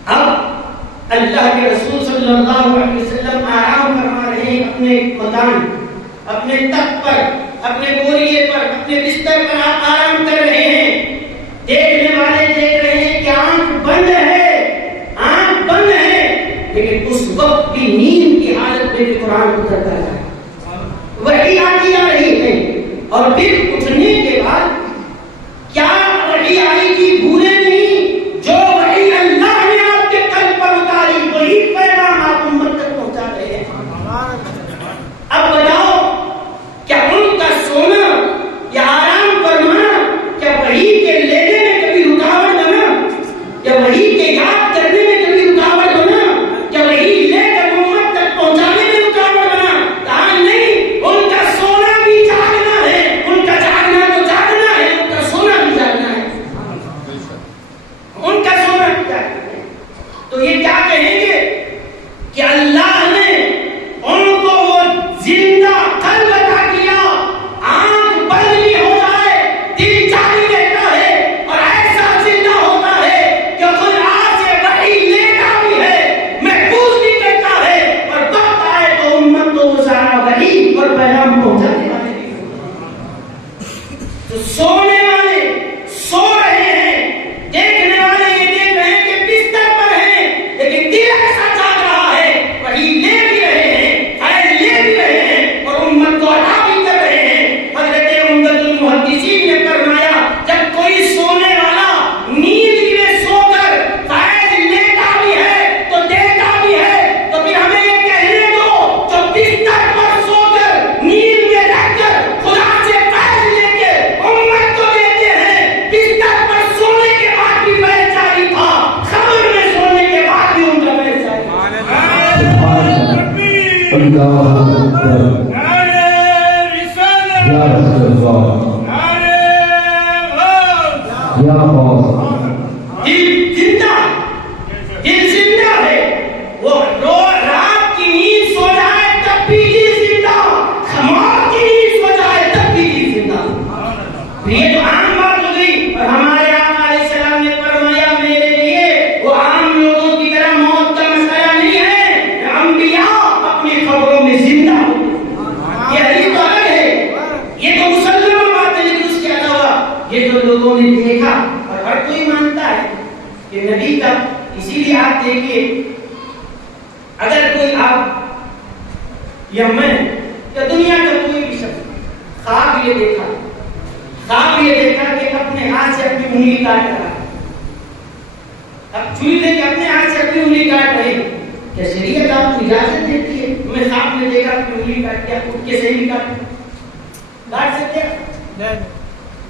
اب اللہ کے رسول صلی اللہ علیہ وسلم آرام فرما رہے ہیں اپنے مکان، اپنے تخت پر، اپنے بوریے پر، اپنے بستر پر آرام کر رہے ہیں۔ دیکھنے والے دیکھ رہے ہیں کہ آنکھ بند ہے، آنکھ بند ہے، لیکن اس وقت بھی نیند کی حالت میں بھی قرآن اترتا ہے، وحی آتی آ رہی ہے۔ اور پھر اٹھنے کے بعد کیا وحی آئی تھی بھولے نہیں، جو وحی اللہ نے آپ کے قلب پر اتاری وہی پیغام آپ امت تک پہنچا رہے ہیں۔ اب بتاؤ کیا ان کا سونا یا آرام فرمانا کیا وحی کے لینے میں کبھی رکاوٹ بنا؟ کیا وحی کے یاد کرنے میں کبھی رکاوٹ بنا؟ کیا وحی لے کر امت تک پہنچانے میں رکاوٹ بنا؟ کہا نہیں، ان کا سونا بھی جاگنا ہے، ان کا جاگنا تو جاگنا ہے، ان کا سونا بھی جاگنا ہے، ان کا سونا بھی جاگنا ہے۔ تو یہ کیا کہیں گے کہ اللہ نے ان کو وہ زندہ قلب عطا کیا، آنکھ بند بھی ہو جائے دل جاری رہتا ہے، اور ایسا زندہ ہوتا ہے کہ خود آج سے وحی لیتا بھی ہے، محفوظ بھی کرتا ہے، اور وقت آئے تو امت کو وہ سارا وحی اور پیغام پہنچانے والے بھی ہوں۔ تو سونے والے سو رہے ہیں، دیکھنے والے یہ دیکھ رہے ہیں کہ بستر پر ہیں، لیکن دل ایسا جاگ رہا ہے، وحی لے بھی رہے ہیں، فیض لے بھی رہے ہیں، اور امت کو عطا بھی کر رہے ہیں۔ حضرت عمدۃ المحدثین نے فرمایا جب کوئی سونے والا نیند میں سو کر فیض لیتا بھی ہے تو دیتا بھی ہے، تو پھر ہمیں یہ کہنے دو جو بستر پر سو کر نیند میں رہ کر خدا سے فیض لے کے امت کو دیتے ہیں، بستر پر سونے کے بعد بھی فیض جاری تھا، خبر میں سونے کے بعد بھی ان کا فیض جاری تھا۔ اللہ اکبر، یا رسول اللہ، یا غوث، دل زندہ، دل زندہ ہے، وہ رات کی نیند سو جائے تب بھی دل زندہ، موت کی نیند سو جائے تب بھی دل زندہ۔ یہ یہ تو عام بات ہو گئی، اور ہمارے آقا علیہ السلام نے فرمایا میرے لیے وہ عام لوگوں کی طرح موت کا مسئلہ نہیں ہے، انبیاء اپنی قبروں میں زندہ ہوتے، یہ حدیث تو الگ ہے، یہ تو مسلم بات ہے، لیکن اس کے علاوہ یہ جو لوگوں نے دیکھا، اور ہر کوئی مانتا ہے کہ نبی کا، اسی لیے آپ دیکھیے اگر کوئی آپ یا میں یا دنیا کا کوئی بھی شخص خواب یہ دیکھا کہ اپنے ہاتھ سے اپنی انگلی کاٹ رہا ہے، اب چھری لے کے اپنے ہاتھ سے اپنی انگلی کاٹ رہے ہیں، کیا شریعت آپ کو اجازت دیتی ہے؟ میں خواب میں دیکھا اپنی انگلی کاٹ کے اٹھ کے صحیح کاٹ سکتے ہیں؟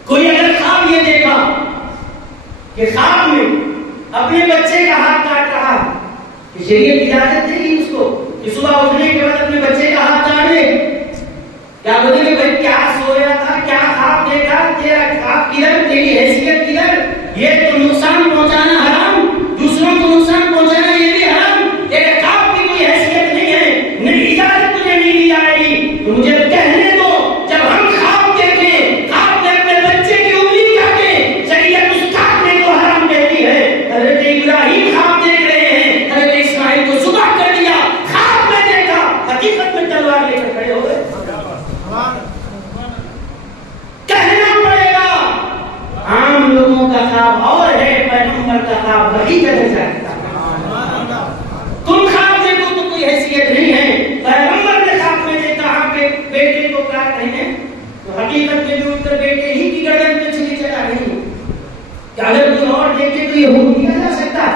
کوئی اگر خواب یہ دیکھا کہ خواب میں اپنے بچے کا ہاتھ کاٹ رہا ہے، کہ شریعت اجازت دے گی اس کو کہ صبح اٹھنے کے بعد اپنے بچے کا ہاتھ کاٹے؟ کیا بولے کہ بھائی کیا سویا تھا، کیا خواب دیکھا، تیرا خواب کدھر، تیری حیثیت کدھر؟ یہ تو نقصان پہنچانا حرام، دوسروں کو نقصان پہنچانا یہ بھی حرام، تیرے خواب کی کوئی حیثیت نہیں ہے، نہیں اجازت تجھے نہیں دی جائے گی، تو مجھے کہنے دو جب ہم خواب دیکھیں، خواب میں اپنے بچے کی انگلی کاٹیں، شریعت اس کاٹنے کو حرام کہتی ہے۔ حضرت ابراہیم خواب دیکھ رہے ہیں، حضرت اسماعیل کو ذبح کر دیا، خواب میں دیکھا، حقیقت میں تلوار لے کر کھڑے ہو گئے۔ کہنا پڑے گا عام لوگوں کا خواب اور ہے، پیغمبر کا خواب وہی جگہ جاتا ہے۔ تم خواب دیکھو تو کوئی حیثیت نہیں ہے، پیغمبر نے خواب میں دیکھا آپ کے بیٹے کو کاٹ رہے ہیں، تو حقیقت میں بھی ان کے بیٹے ہی کی گردن پہ چھری چلا رہی ہے، کہ اگر کوئی اور دیکھے تو یہ ہو دیا جا سکتا،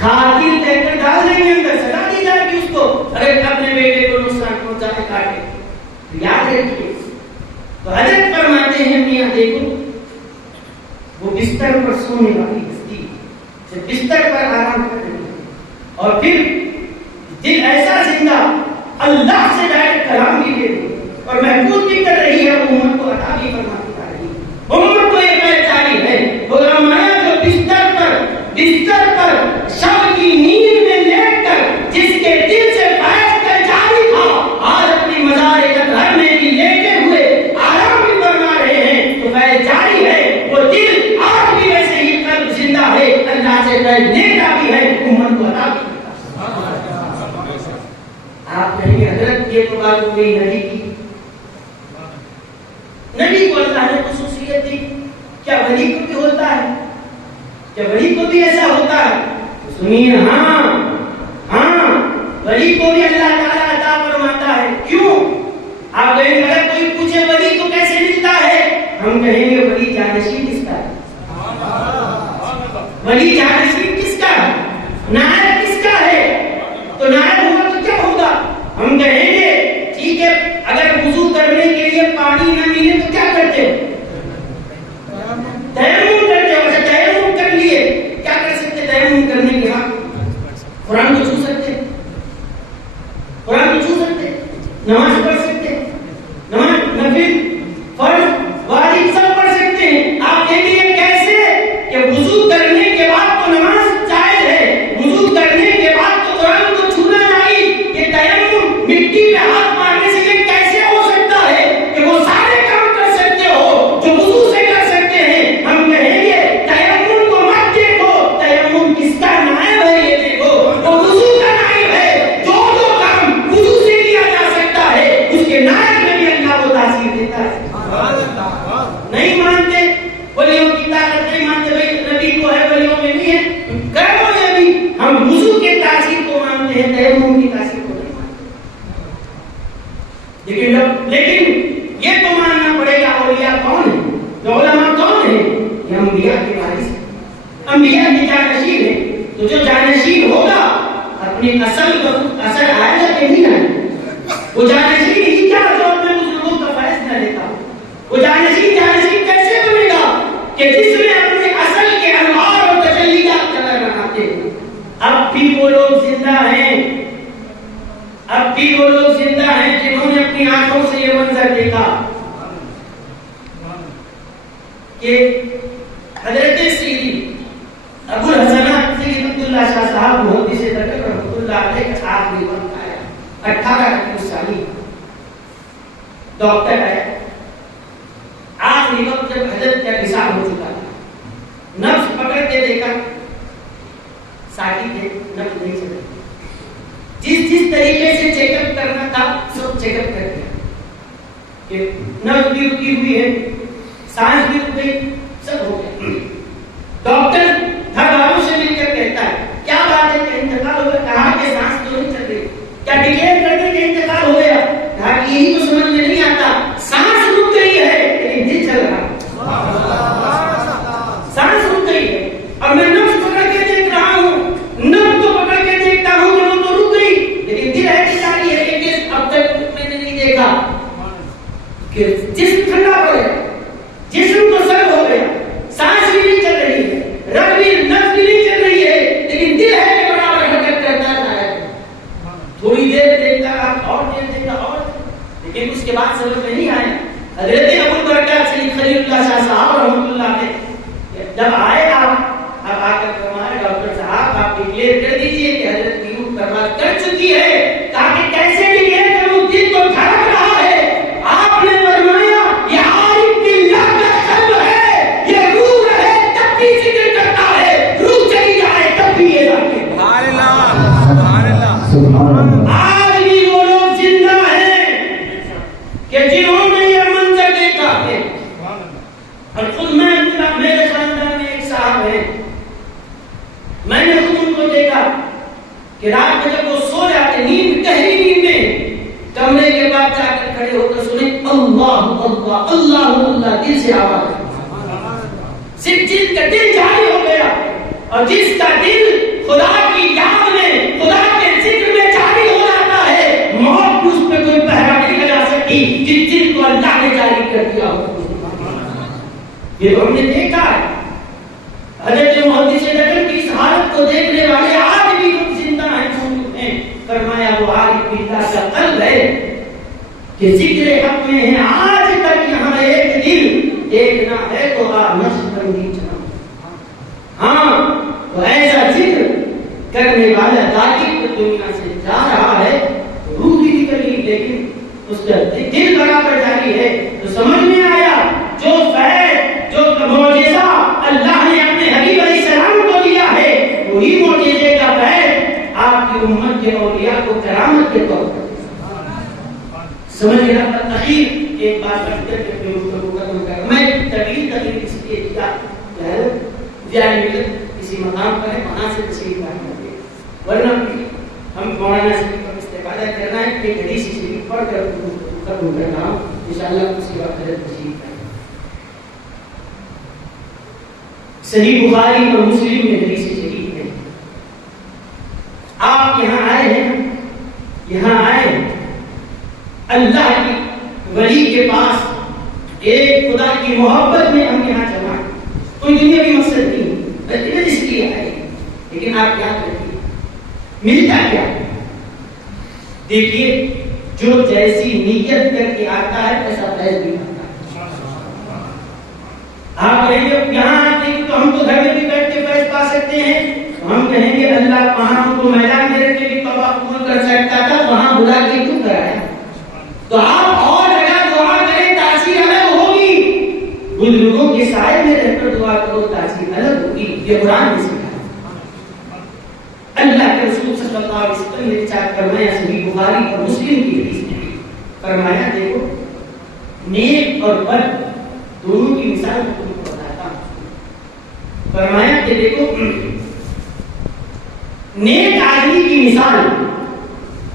قاتل کہہ کر ڈال دیں گے اندر، سزا دی جائے گی اس کو اگر اپنے بیٹے کو نقصان پہنچا کے کاٹے۔ تو یاد رکھیے، تو حضرت فرماتے ہیں میاں دیکھو وہ بستر پر سونے والی ہستی جب بستر پر آرام کر رہی ہے، اور پھر دل ایسا زندہ اللہ سے ڈائریکٹ کلام بھی دے رہی اور محفوظ بھی کر رہی ہے، امت کو عطا بھی فرماتی جا رہی ہے، امت کو یہ خیر جاری ہے۔ علماء جو بستر پر شب کی نیند میں لیٹ کر جس کے دل سے فیض کا جاری تھا، آج اپنی مزار گھر میں بھی لیٹے ہوئے آرام بھی فرما رہے ہیں، تو فیض جاری ہے، وہ دل آج بھی ویسے ہی قلب زندہ ہے، اللہ سے فیض لیتا بھی ہے، امت کو عطا بھی کرتا۔ آپ کہیں گے حضرت یہ تو بات ہو گئی نبی کی، نبی کو اللہ نے خصوصیت دی، کیا ولی کو بھی ہوتا ہے؟ کیا ولی کو بھی ایسا ہوتا ہے؟ سنیے، ہاں ولی کو بھی اللہ تعالیٰ عطا فرماتا ہے۔ کیوں؟ آپ کہیں گے اگر کوئی پوچھے ولی کو کیسے ملتا ہے، ہم کہیں گے ولی جانشین کس کا ہے؟ ولی جانشین کس کا ہے؟ نائب کس کا ہے؟ تو نائب ہوگا تو کیا ہوگا؟ ہم کہیں گے ٹھیک ہے، اگر وضو کرنے کے لیے پانی نہ ملے تو کیا کرتے ہو؟ تیمم کرتے ہو۔ اچھا تیمم کر لیے، کیا کر سکتے تیمم کرنے کے ہاں؟ قرآن کو چھو سکتے، قرآن کو چھو سکتے، نماز پڑھ سکتے، نماز نفل فرض واجب سب پڑھ سکتے ہیں۔ آپ کہیں گے کیسے؟ کہ وضو کرنے کے بعد تو نماز جائز ہے، وضو کرنے کے بعد تو قرآن کو چھونا جائز، یہ تیمم مٹی پہ ہاتھ مارنے سے یہ کیسے ہو سکتا ہے کہ وہ سارے کام کر سکتے ہو جو وضو سے کر سکتے ہیں؟ ہم کہیں گے تیمم کو مت دیکھو، تیمم کس کا نائب ہے یہ دیکھو، وہ وضو کا نائب ہے، جو کام وضو سے کیا جا سکتا ہے اس کے نائب میں بھی اللہ کو تاثیر دیتا ہے۔ نہیں مانتے ولیوں کی طاقت، نہیں مانتے بھائی نبی کو ہے ولیوں میں نہیں ہے، کرو یہ بھی، ہم وضو کے تاثیر کو مانتے ہیں، تیمم کی تاثیر کو نہیں مانتے۔ لیکن یہ تو ماننا پڑے گا اولیاء کون ہیں، جو علماء کون ہیں، یہ انبیاء کے وارث ہیں، انبیاء کے جانشین ہیں، تو جو جانشین ہوگا اپنی اصل آئے گا کہ نہیں آئے گا؟ وہ جانشین ہی کیا جو اپنے بزرگوں کا فیصلہ لیتا ہو، وہ جانشین کیسے بنے گا کہ جس میں اپنے اصل کے انوار اور تجلیات نظر آتے ہیں۔ اب بھی وہ لوگ زندہ ہیں، اب بھی وہ لوگ زندہ ہیں جنہوں نے اپنی آنکھوں سے یہ منظر دیکھا کہ حضرت سیدی ابو الحسنات سید عبداللہ شاہ صاحب محدث دکن رحمۃ اللہ علیہ کا آخری وقت آیا، 18 سالی ڈاکٹر ہے، آخری وقت جب حضرت دیکھا ساٹھی تھے نبض نہیں چل رہی. جس طریقے سے چیک اپ کرنا تھا سب چیک اپ کر دیا کہ نبض بھی رکی ہوئی ہے, سانس بھی رک گئی, سب ہو گیا. ڈاکٹر گھر والوں سے مل کر کہتا ہے کیا بات ہے کہ انتقال ہو گیا؟ کہا کہ سانس تو نہیں چل رہی. کیا ڈکلیئر کر دیں کہ انتقال ہو گیا؟ کہا کہ یہی تو سمجھ میں نہیں آتا, سانس رک گئی ہے لیکن دل چل رہا. سانس رک گئی ہے اور میں نبض پکڑ کے دیکھ رہا ہوں, نبض کو پکڑ کے دیکھتا ہوں کہ وہ تو رک گئی لیکن دل ہے جاری ہے. لیکن اب تک میں نے نہیں دیکھا کہ جسم ٹھنڈا پڑ گیا, جسم کو سرد ہو گیا, سانس بھی نہیں چل رہی ہے, رگ بھی نبض بھی نہیں چل رہی ہے, لیکن دل ہے کہ برابر حرکت کرتا ہے. تھوڑی دیر دیکھتا رہا اور دیر دیکھتا اور, لیکن اس کے بعد سمجھ میں نہیں آیا. حضرت ابو برکات سید خلیل اللہ شاہ صاحب رحمۃ اللہ علیہ جب آئے آپ اب آ کر فرمایا ڈاکٹر صاحب آپ ڈکلیئر کر دیجئے کہ حضرت کی روح پرواز کر چکی ہے. تاکہ کیسے ڈکلیئر کروں, دل کو دھڑک رہا ہے. آپ نے فرمایا یہ عارف باللہ کا قلب ہے, یہ روح ہے تب بھی ذکر کرتا ہے, روح چلی جائے تب بھی یہ ذکر. سبحان اللہ سبحان اللہ سبحان اللہ. آج بھی وہ لوگ زندہ ہیں کہ جنہوں نے یہ منظر دیکھا ہے. اور خود میرے خاندان میں ایک صاحب ہے, میں نے خود ان کو دیکھا کہ رات میں جب وہ سو جاتے, نیند گہری نیند میں, کمرے کے بعد جا کر کھڑے ہو کر سنے اللہ اللہ اللہ اللہ, دل سے آواز صرف جس کا دل جاری ہو گیا. اور جس کا دل خدا کی یاد میں خدا کے ذکر میں جاری ہو جاتا ہے, موت اس پہ کوئی پہرا نہیں لگا سکتی. جس دل کو اللہ نے جاری کر دیا ہو, یہ ہم نے دیکھا ہے. حضرت محدث نجم کی اس حالت کو دیکھنے والے آج بھی لوگ زندہ ہیں, موجود ہیں. فرمایا وہ عارف باللہ کا قلب ہے کہ ذکر حق میں ہے. آج تک یہاں ایک دل دیکھنا ہے تو نقش بندی چلا. ہاں تو ایسا ذکر کرنے والا ذاکر تو دنیا سے جا رہا ہے, روح بھی نکل گئی لیکن اس کا دل برابر جاری ہے. تو سمجھ میں آیا جو فیض جو معجزہ اللہ نے اپنے حبیب علیہ السلام کو دیا ہے, وہی معجزے کا فیض آپ کی امت کے اولیاء کو کرامت کے طور پر سمجھ گیا. تقریر ایک بات کر کے میں طویل تقریر اس لیے دیا کسی مقام پر ہے, وہاں سے تشریف لانا ہے, ورنہ ہم مولانا شریف کا استفادہ کرنا ہے. ایک حدیث شریف پڑھ کر ختم کرنا ہوں انشاءاللہ. اسی وقت حضرت تشریف لائیں. صحیح بخاری اور مسلم میں حدیث شریف ہے. آپ یہاں آئے ہیں, یہاں آئے اللہ کی ولی کے پاس, ایک خدا کی محبت میں ہم یہاں جمع ہیں. کوئی دنیاوی مقصد نہیں, بلکہ اس لیے آئے. لیکن آپ کیا کرتے ہیں, ملتا کیا؟ دیکھیے جو جیسی نیت کر کے آتا ہے ایسا فیض بھی آتا ہے. آپ کہیں گے یہاں آتے ہیں تو ہم تو گھر میں بھی بیٹھ کے فیض پا سکتے ہیں. ہم کہیں گے اللہ وہاں ہم کو میدان میں رکھ کے بھی توبہ قبول کر سکتا تھا, وہاں بلا کے کیوں کرایا؟ تو آپ اور جگہ دعا کریں تاثیر الگ ہوگی. بزرگوں کے سائے میں رہ کر دعا کرو تاثیر الگ ہوگی. یہ قرآن نے سکھایا. اللہ کے رسول صلی اللہ علیہ وسلم نے ارشاد فرمایا صحیح بخاری اور مسلم کی حدیث میں, فرمایا دیکھو نیک اور بد دونوں کی مثال میں تم کو بتاتا ہوں. فرمایا کہ دیکھو نیک آدمی کی مثال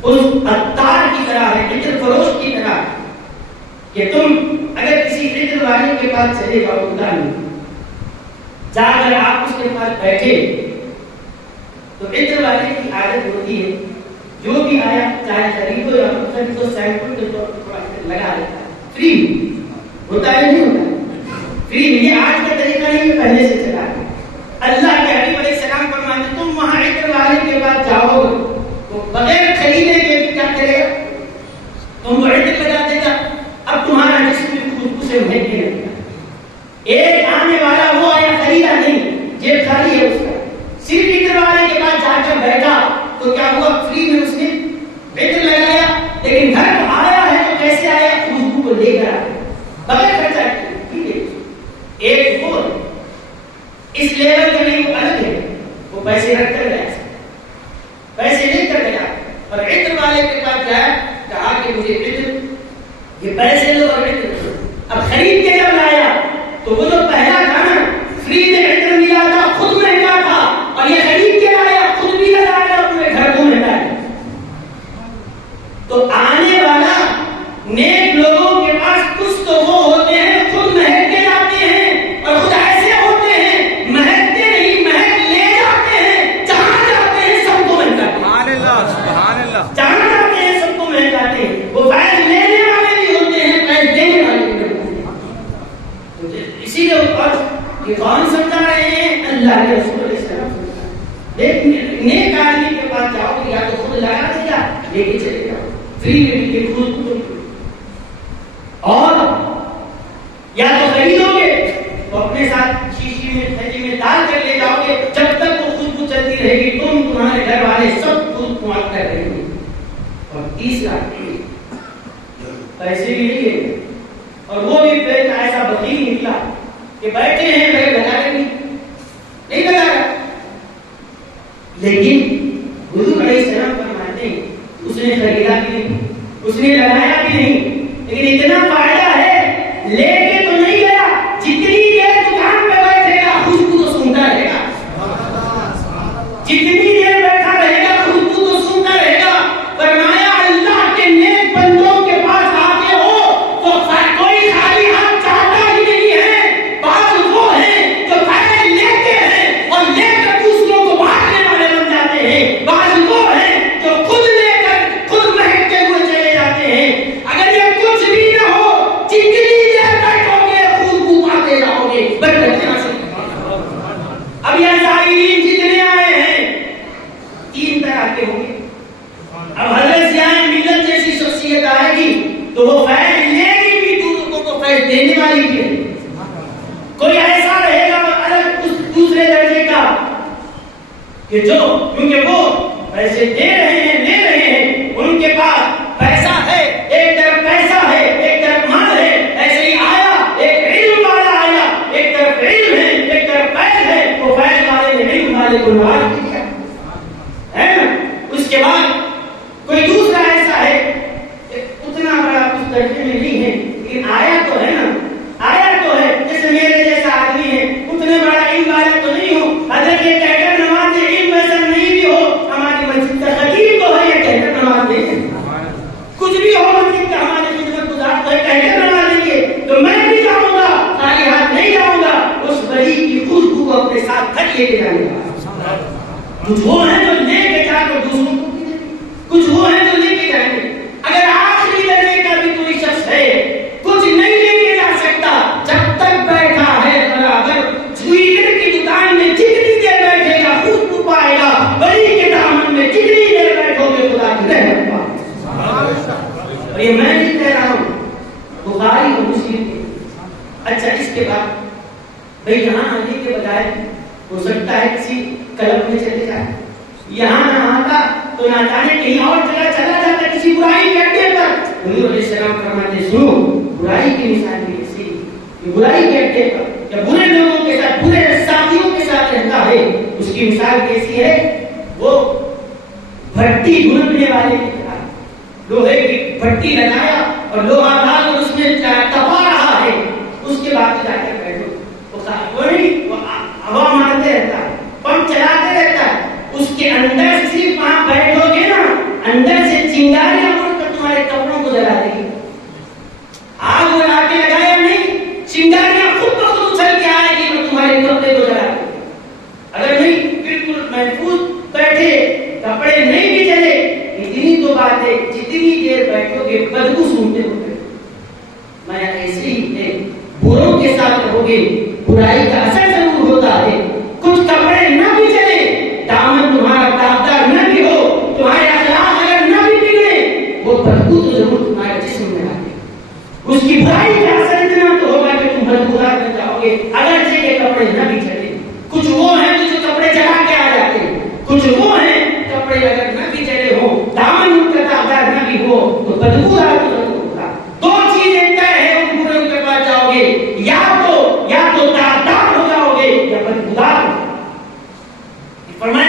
اس عطار کی طرح ہے, عطر فروش کی طرح, کہ تم اگر کسی عطر والے کے پاس چلے جاؤ جا کر آپ اس کے پاس بیٹھے تو عطر والے کی عادت ہوتی ہے جو بھی آیا چاہے خریدو یا خریدو سیمپل کے طور پر تھوڑا لگا دیتا ہے. فری ہوتا ہے نہیں ہوتا؟ فری. یہ آج کا طریقہ نہیں, یہ پہلے سے چلا ہے. اللہ کے حبیب علیہ السلام فرماتے تم وہاں عطر والے کے پاس جاؤ تو بغیر خریدے کے کیا کرے گا, تم کو عطر لگا دے گا. اب تمہارا جسم خوشبو سے مہکنے لگے گا. ایک آنے والا وہ آیا خریدا نہیں, جیب خالی ہے اس کا, صرف عطر والے کے پاس جا کر بیٹھا تو کیا ہوا, فری میں اس نے عطر لگایا. لیکن گھر آیا ہے تو کیسے آیا, خوشبو کو لے کر آیا بغیر خرچہ کیے. ٹھیک ہے, ایک اور اس لیول کا نہیں, پیسے رکھ کر گیا, پیسے لے کر گیا اور عطر والے کے پاس گیا, کہا کہ مجھے عطر, یہ پیسے لو اور عطر. اب خرید کے جب لایا تو وہ جو پہلا تھا نا فری میں عطر ملا تھا, خود مہنگا تھا, اور یہ خرید کے لایا, خود بھی لگایا, اپنے گھر کو مہنگا. تو آنے والا نیک لوگوں کے پاس کچھ تو وہ ہوتے ہیں خود مہک کے جاتے ہیں, اور خود ایسے ہوتے ہیں مہکتے نہیں, مہک لے جاتے ہیں, جہاں جاتے ہیں سب کو مہکاتے ہیں. سبحان اللہ, جہاں جاتے ہیں سب کو مہکاتے ہیں. وہ فیض لینے والے بھی ہوتے ہیں, فیض دینے والے بھی ہوتے ہیں. اسی لیے یہ کون سمجھا رہے ہیں؟ اللہ کے رسول علیہ السلام. نیک آدمی کے پاس جاؤ گے, یا تو خود لگا دے گا, لے کے چلے جاؤ فری میں بھی خود, اور یا تو خریدو گے تو اپنے ساتھ شیشی میں تھیلی میں ڈال کر لے جاؤ گے, جب تک وہ خوشبو چلتی رہے گی تمہارے گھر والے سب خود معاف کر رہے گے. اور تیسرا پیسے بھی نہیں ہے, اور وہ بھی ایسا بخیل نکلا کہ بیٹھے ہیں بھائی لگا رہے نہیں لگا رہا, لیکن حضور علیہ السلام فرماتے ہیں اس نے خریدا بھی نہیں, اس نے لگایا بھی نہیں, لیکن اتنا فائدہ ہے لے کے تو نہیں گیا, جتنی دیر دکان پہ بیٹھے گا خوشبو تو سنتا رہے گا, جتنی دیر بیٹھا رہے گا خوشبو تو سنتا رہے گا. فرمایا اللہ کے نیک بندوں کے پاس آتے ہو تو کوئی خالی ہاتھ چاہتا ہی نہیں ہے. بعض وہ ہیں جو فائدہ لیتے ہیں اور لے کر دوسروں کو بانٹنے والے بن جاتے ہیں. بعض وہ ہیں جو خود لے کر خود مہکتے ہوئے چلے جاتے ہیں. اگر یہ کچھ بھی نہ ہو, جتنی دیر بیٹھو گے خوشبو پاتے جاؤ گے. اب یہ زائرین جتنے آئے ہیں تین طرح کے ہوں گے. اب حضرت ضیاء ملت جیسی شخصیت آئے گی تو وہ فیض لے گی بھی, دوسروں کو فیض دینے والی بھی ہے. کوئی ایسا رہے گا الگ دوسرے درجے کا کہ جو, کیونکہ وہ پیسے دے رہے ہیں لے رہے ہیں, ان کے پاس پیسہ ہے, ایک طرف پیسہ ہے ایک طرف مال ہے. ایسے ہی آیا ایک علم والا آیا, ایک طرف علم ہے ایک طرف فیض ہے. وہ فیض والے نے علم والے کو نواز دیا ہے نا. اس کے بعد کوئی دوسرا ایسا ہے کہ اتنا بڑا اس درجے میں نہیں ہے, لیکن آیا تو ہے نا, آیا تو ہے. جیسے میرے جیسا آدمی ہے, اتنے بڑا علم والا تو نہیں ہو. حضرت یہ کہہ کر نماز دے, علم ویسا نہیں بھی ہو, ہماری مسجد کا خطیب تو ہے, یہ کہہ کر نماز دے. کچھ بھی ہو مسجد کا ہماری خدمت گزار تو ہے, کہہ کر نماز دیں گے تو میں بھی جاؤں گا, خالی ہاتھ نہیں جاؤں گا. اس ولی کی خوشبو کو اپنے ساتھ گھر لے کے جانے گا. کچھ وہ ہیں جو لے کے جا کر دوسروں کو, کچھ وہ ہیں جو لے کے جائیں گے. اگر آخری درجے کا بھی کوئی شخص ہے کچھ نہیں لے کے جا سکتا, جب تک بیٹھا ہے برابر جوئیگر کی دکان میں جتنی دیر بیٹھے گا خوشبو پائے گا. بڑی کے دامن میں جتنی دیر بیٹھو گے خدا کی رحمت پائے. اور یہ میں نہیں کہہ رہا ہوں, بخاری اور مسلم کے. اچھا اس کے بعد بھائی یہاں آنے کے بجائے ہو سکتا ہے کسی کلب میں چلے جائے, یہاں نہ آتا تو نہ جانے کہیں اور جگہ چلا جاتا کسی برائی کے اڈے پر. حضور علیہ السلام فرماتے سنو, برائی کی مثال بھی ایسی کہ برائی کے اڈے پر یا برے لوگوں کے ساتھ برے ساتھیوں کے ساتھ رہتا ہے, اس کی مثال کیسی ہے؟ وہ بھٹی ڈھونڈنے والے کی طرح, لوہے کی بھٹی لگایا اور لوہا ڈال کر اس میں تپا رہا ہے. اس کے بعد جا کر بیٹھو, وہ نہیں, وہ ہوا مارتے رہتا ہے, پمپ چلاتے رہتا ہے. اس کے اندر صرف آپ بیٹھو گے نا, اندر سے چنگاریاں اڑ کر تمہارے کپڑوں کو جلا دے گی. آگ لگا کے لگایا نہیں, چنگاریاں خود بخود اچھل کے آئے گی اور تمہارے کپڑے کو جلا دے گی. اگر نہیں بالکل محفوظ بیٹھے, کپڑے نہیں بھی جلے, اتنی تو بات ہے جتنی دیر بیٹھو گے بدبو سنتے ہو گے. میں ایسے ہی بروں کے ساتھ رہو گے, برائی کا اثر ضرور ہوتا ہے. کچھ کپڑے نہ بھی چلے, دامن تمہارا داغدار نہ بھی ہو, تمہارے اخلاق اگر نہ بھی بگڑے, وہ بدبو تو ضرور تمہارے جسم میں آئے. اس کی برائی کا اثر اتنا تو ہوگا کہ تم بدبودار بن جاؤ گے, اگرچہ یہ کپڑے نہ بھی چلے. کچھ وہ ہیں جو کپڑے جلا کے آ جاتے ہیں, کچھ وہ ہیں کپڑے اگر نہ بھی چلے ہو, دامن ان کا داغدار نہ بھی ہو, تو بدبودار تو ضرور ہوگا. دو چیزیں طے ہے ان بروں کے پاس جاؤ گے, یا تو داغدار ہو جاؤ گے یا بدبودار. فرمایا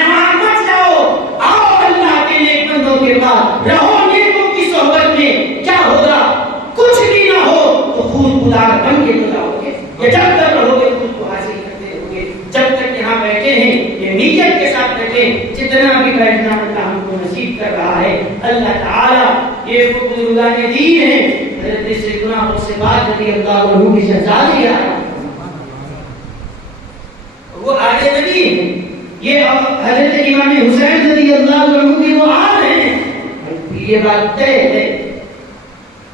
میں جتنا بھی بیٹھنا اللہ ہم کو نصیب کر رہا ہے. اللہ تعالیٰ یہ بزرگان دین ہیں. حضرت سیدنا عثمان رضی اللہ عنہ کی شہزادی آیا, وہ آل نبی ہیں. یہ حضرت امام حسین رضی اللہ عنہ کی وہ آل ہیں. یہ بات طے ہے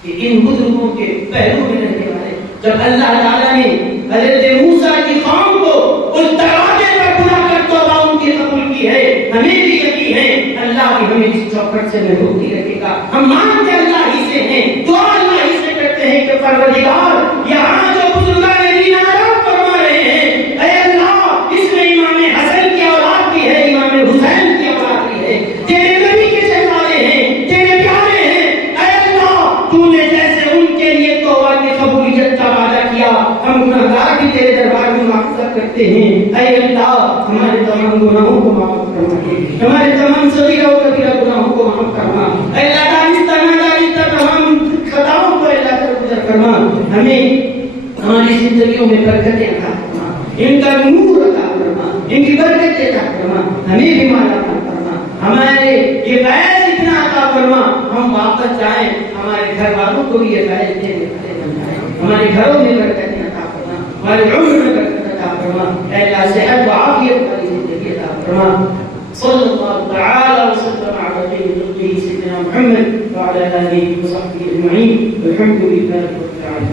کہ ان بزرگوں کے پہلو میں رہنے والے, جب اللہ تعالیٰ نے حضرت موسیٰ کی قوم کو اس دروازے پر بلا کر توبہ ان کی قبول کی ہے, ہمیں بھی یقین ہے اللہ بھی ہمیں اس چوکھٹ سے محفوظ رکھے گا. ہم مانتے اللہ ہی سے ہیں, دعا اللہ ہی سے کرتے ہیں کہ پروردگار یہاں جو بزرگان دین آرام فرما رہے ہیں, اے اللہ اس میں امام حسن کی اولاد بھی ہے, امام حسین کی اولاد بھی ہے, تیرے نبی کے شہزادے ہیں, تیرے پیارے ہیں. اے اللہ تو نے جیسے ان کے لیے توبہ کی قبولیت کا وعدہ کیا, ہم گناہگار بھی تیرے دربار میں معذرت کرتے ہیں. اے اللہ ہمارے تمام گناہوں کو معاف فرما, ہمارے تمام صغیرہ و کبیرہ گناہوں کو معاف فرما. اے اللہ دانستہ نادانستہ تمام خطاؤں کو اللہ درگزر فرما. ہمیں ہماری زندگیوں میں برکتیں عطا فرما, ان کا نور عطا فرما, ان کی برکتیں عطا فرما, ہمیں بھی مالا عطا فرما. ہمارے یہ فیض اتنا عطا فرما ہم واپس جائیں, ہمارے گھر والوں کو بھی یہ فیض دینے والے بن جائیں. ہمارے گھروں میں برکتیں عطا فرما, ہمارے عمر میں برکت عطا فرما. اے اللہ صحت و عافیت والی زندگی عطا فرما. صلی اللہ تعالی وسلم علی خیر خلقہ سیدنا محمد وعلی آلہ وصحبہ اجمعین. الحمد للہ رب العالمین.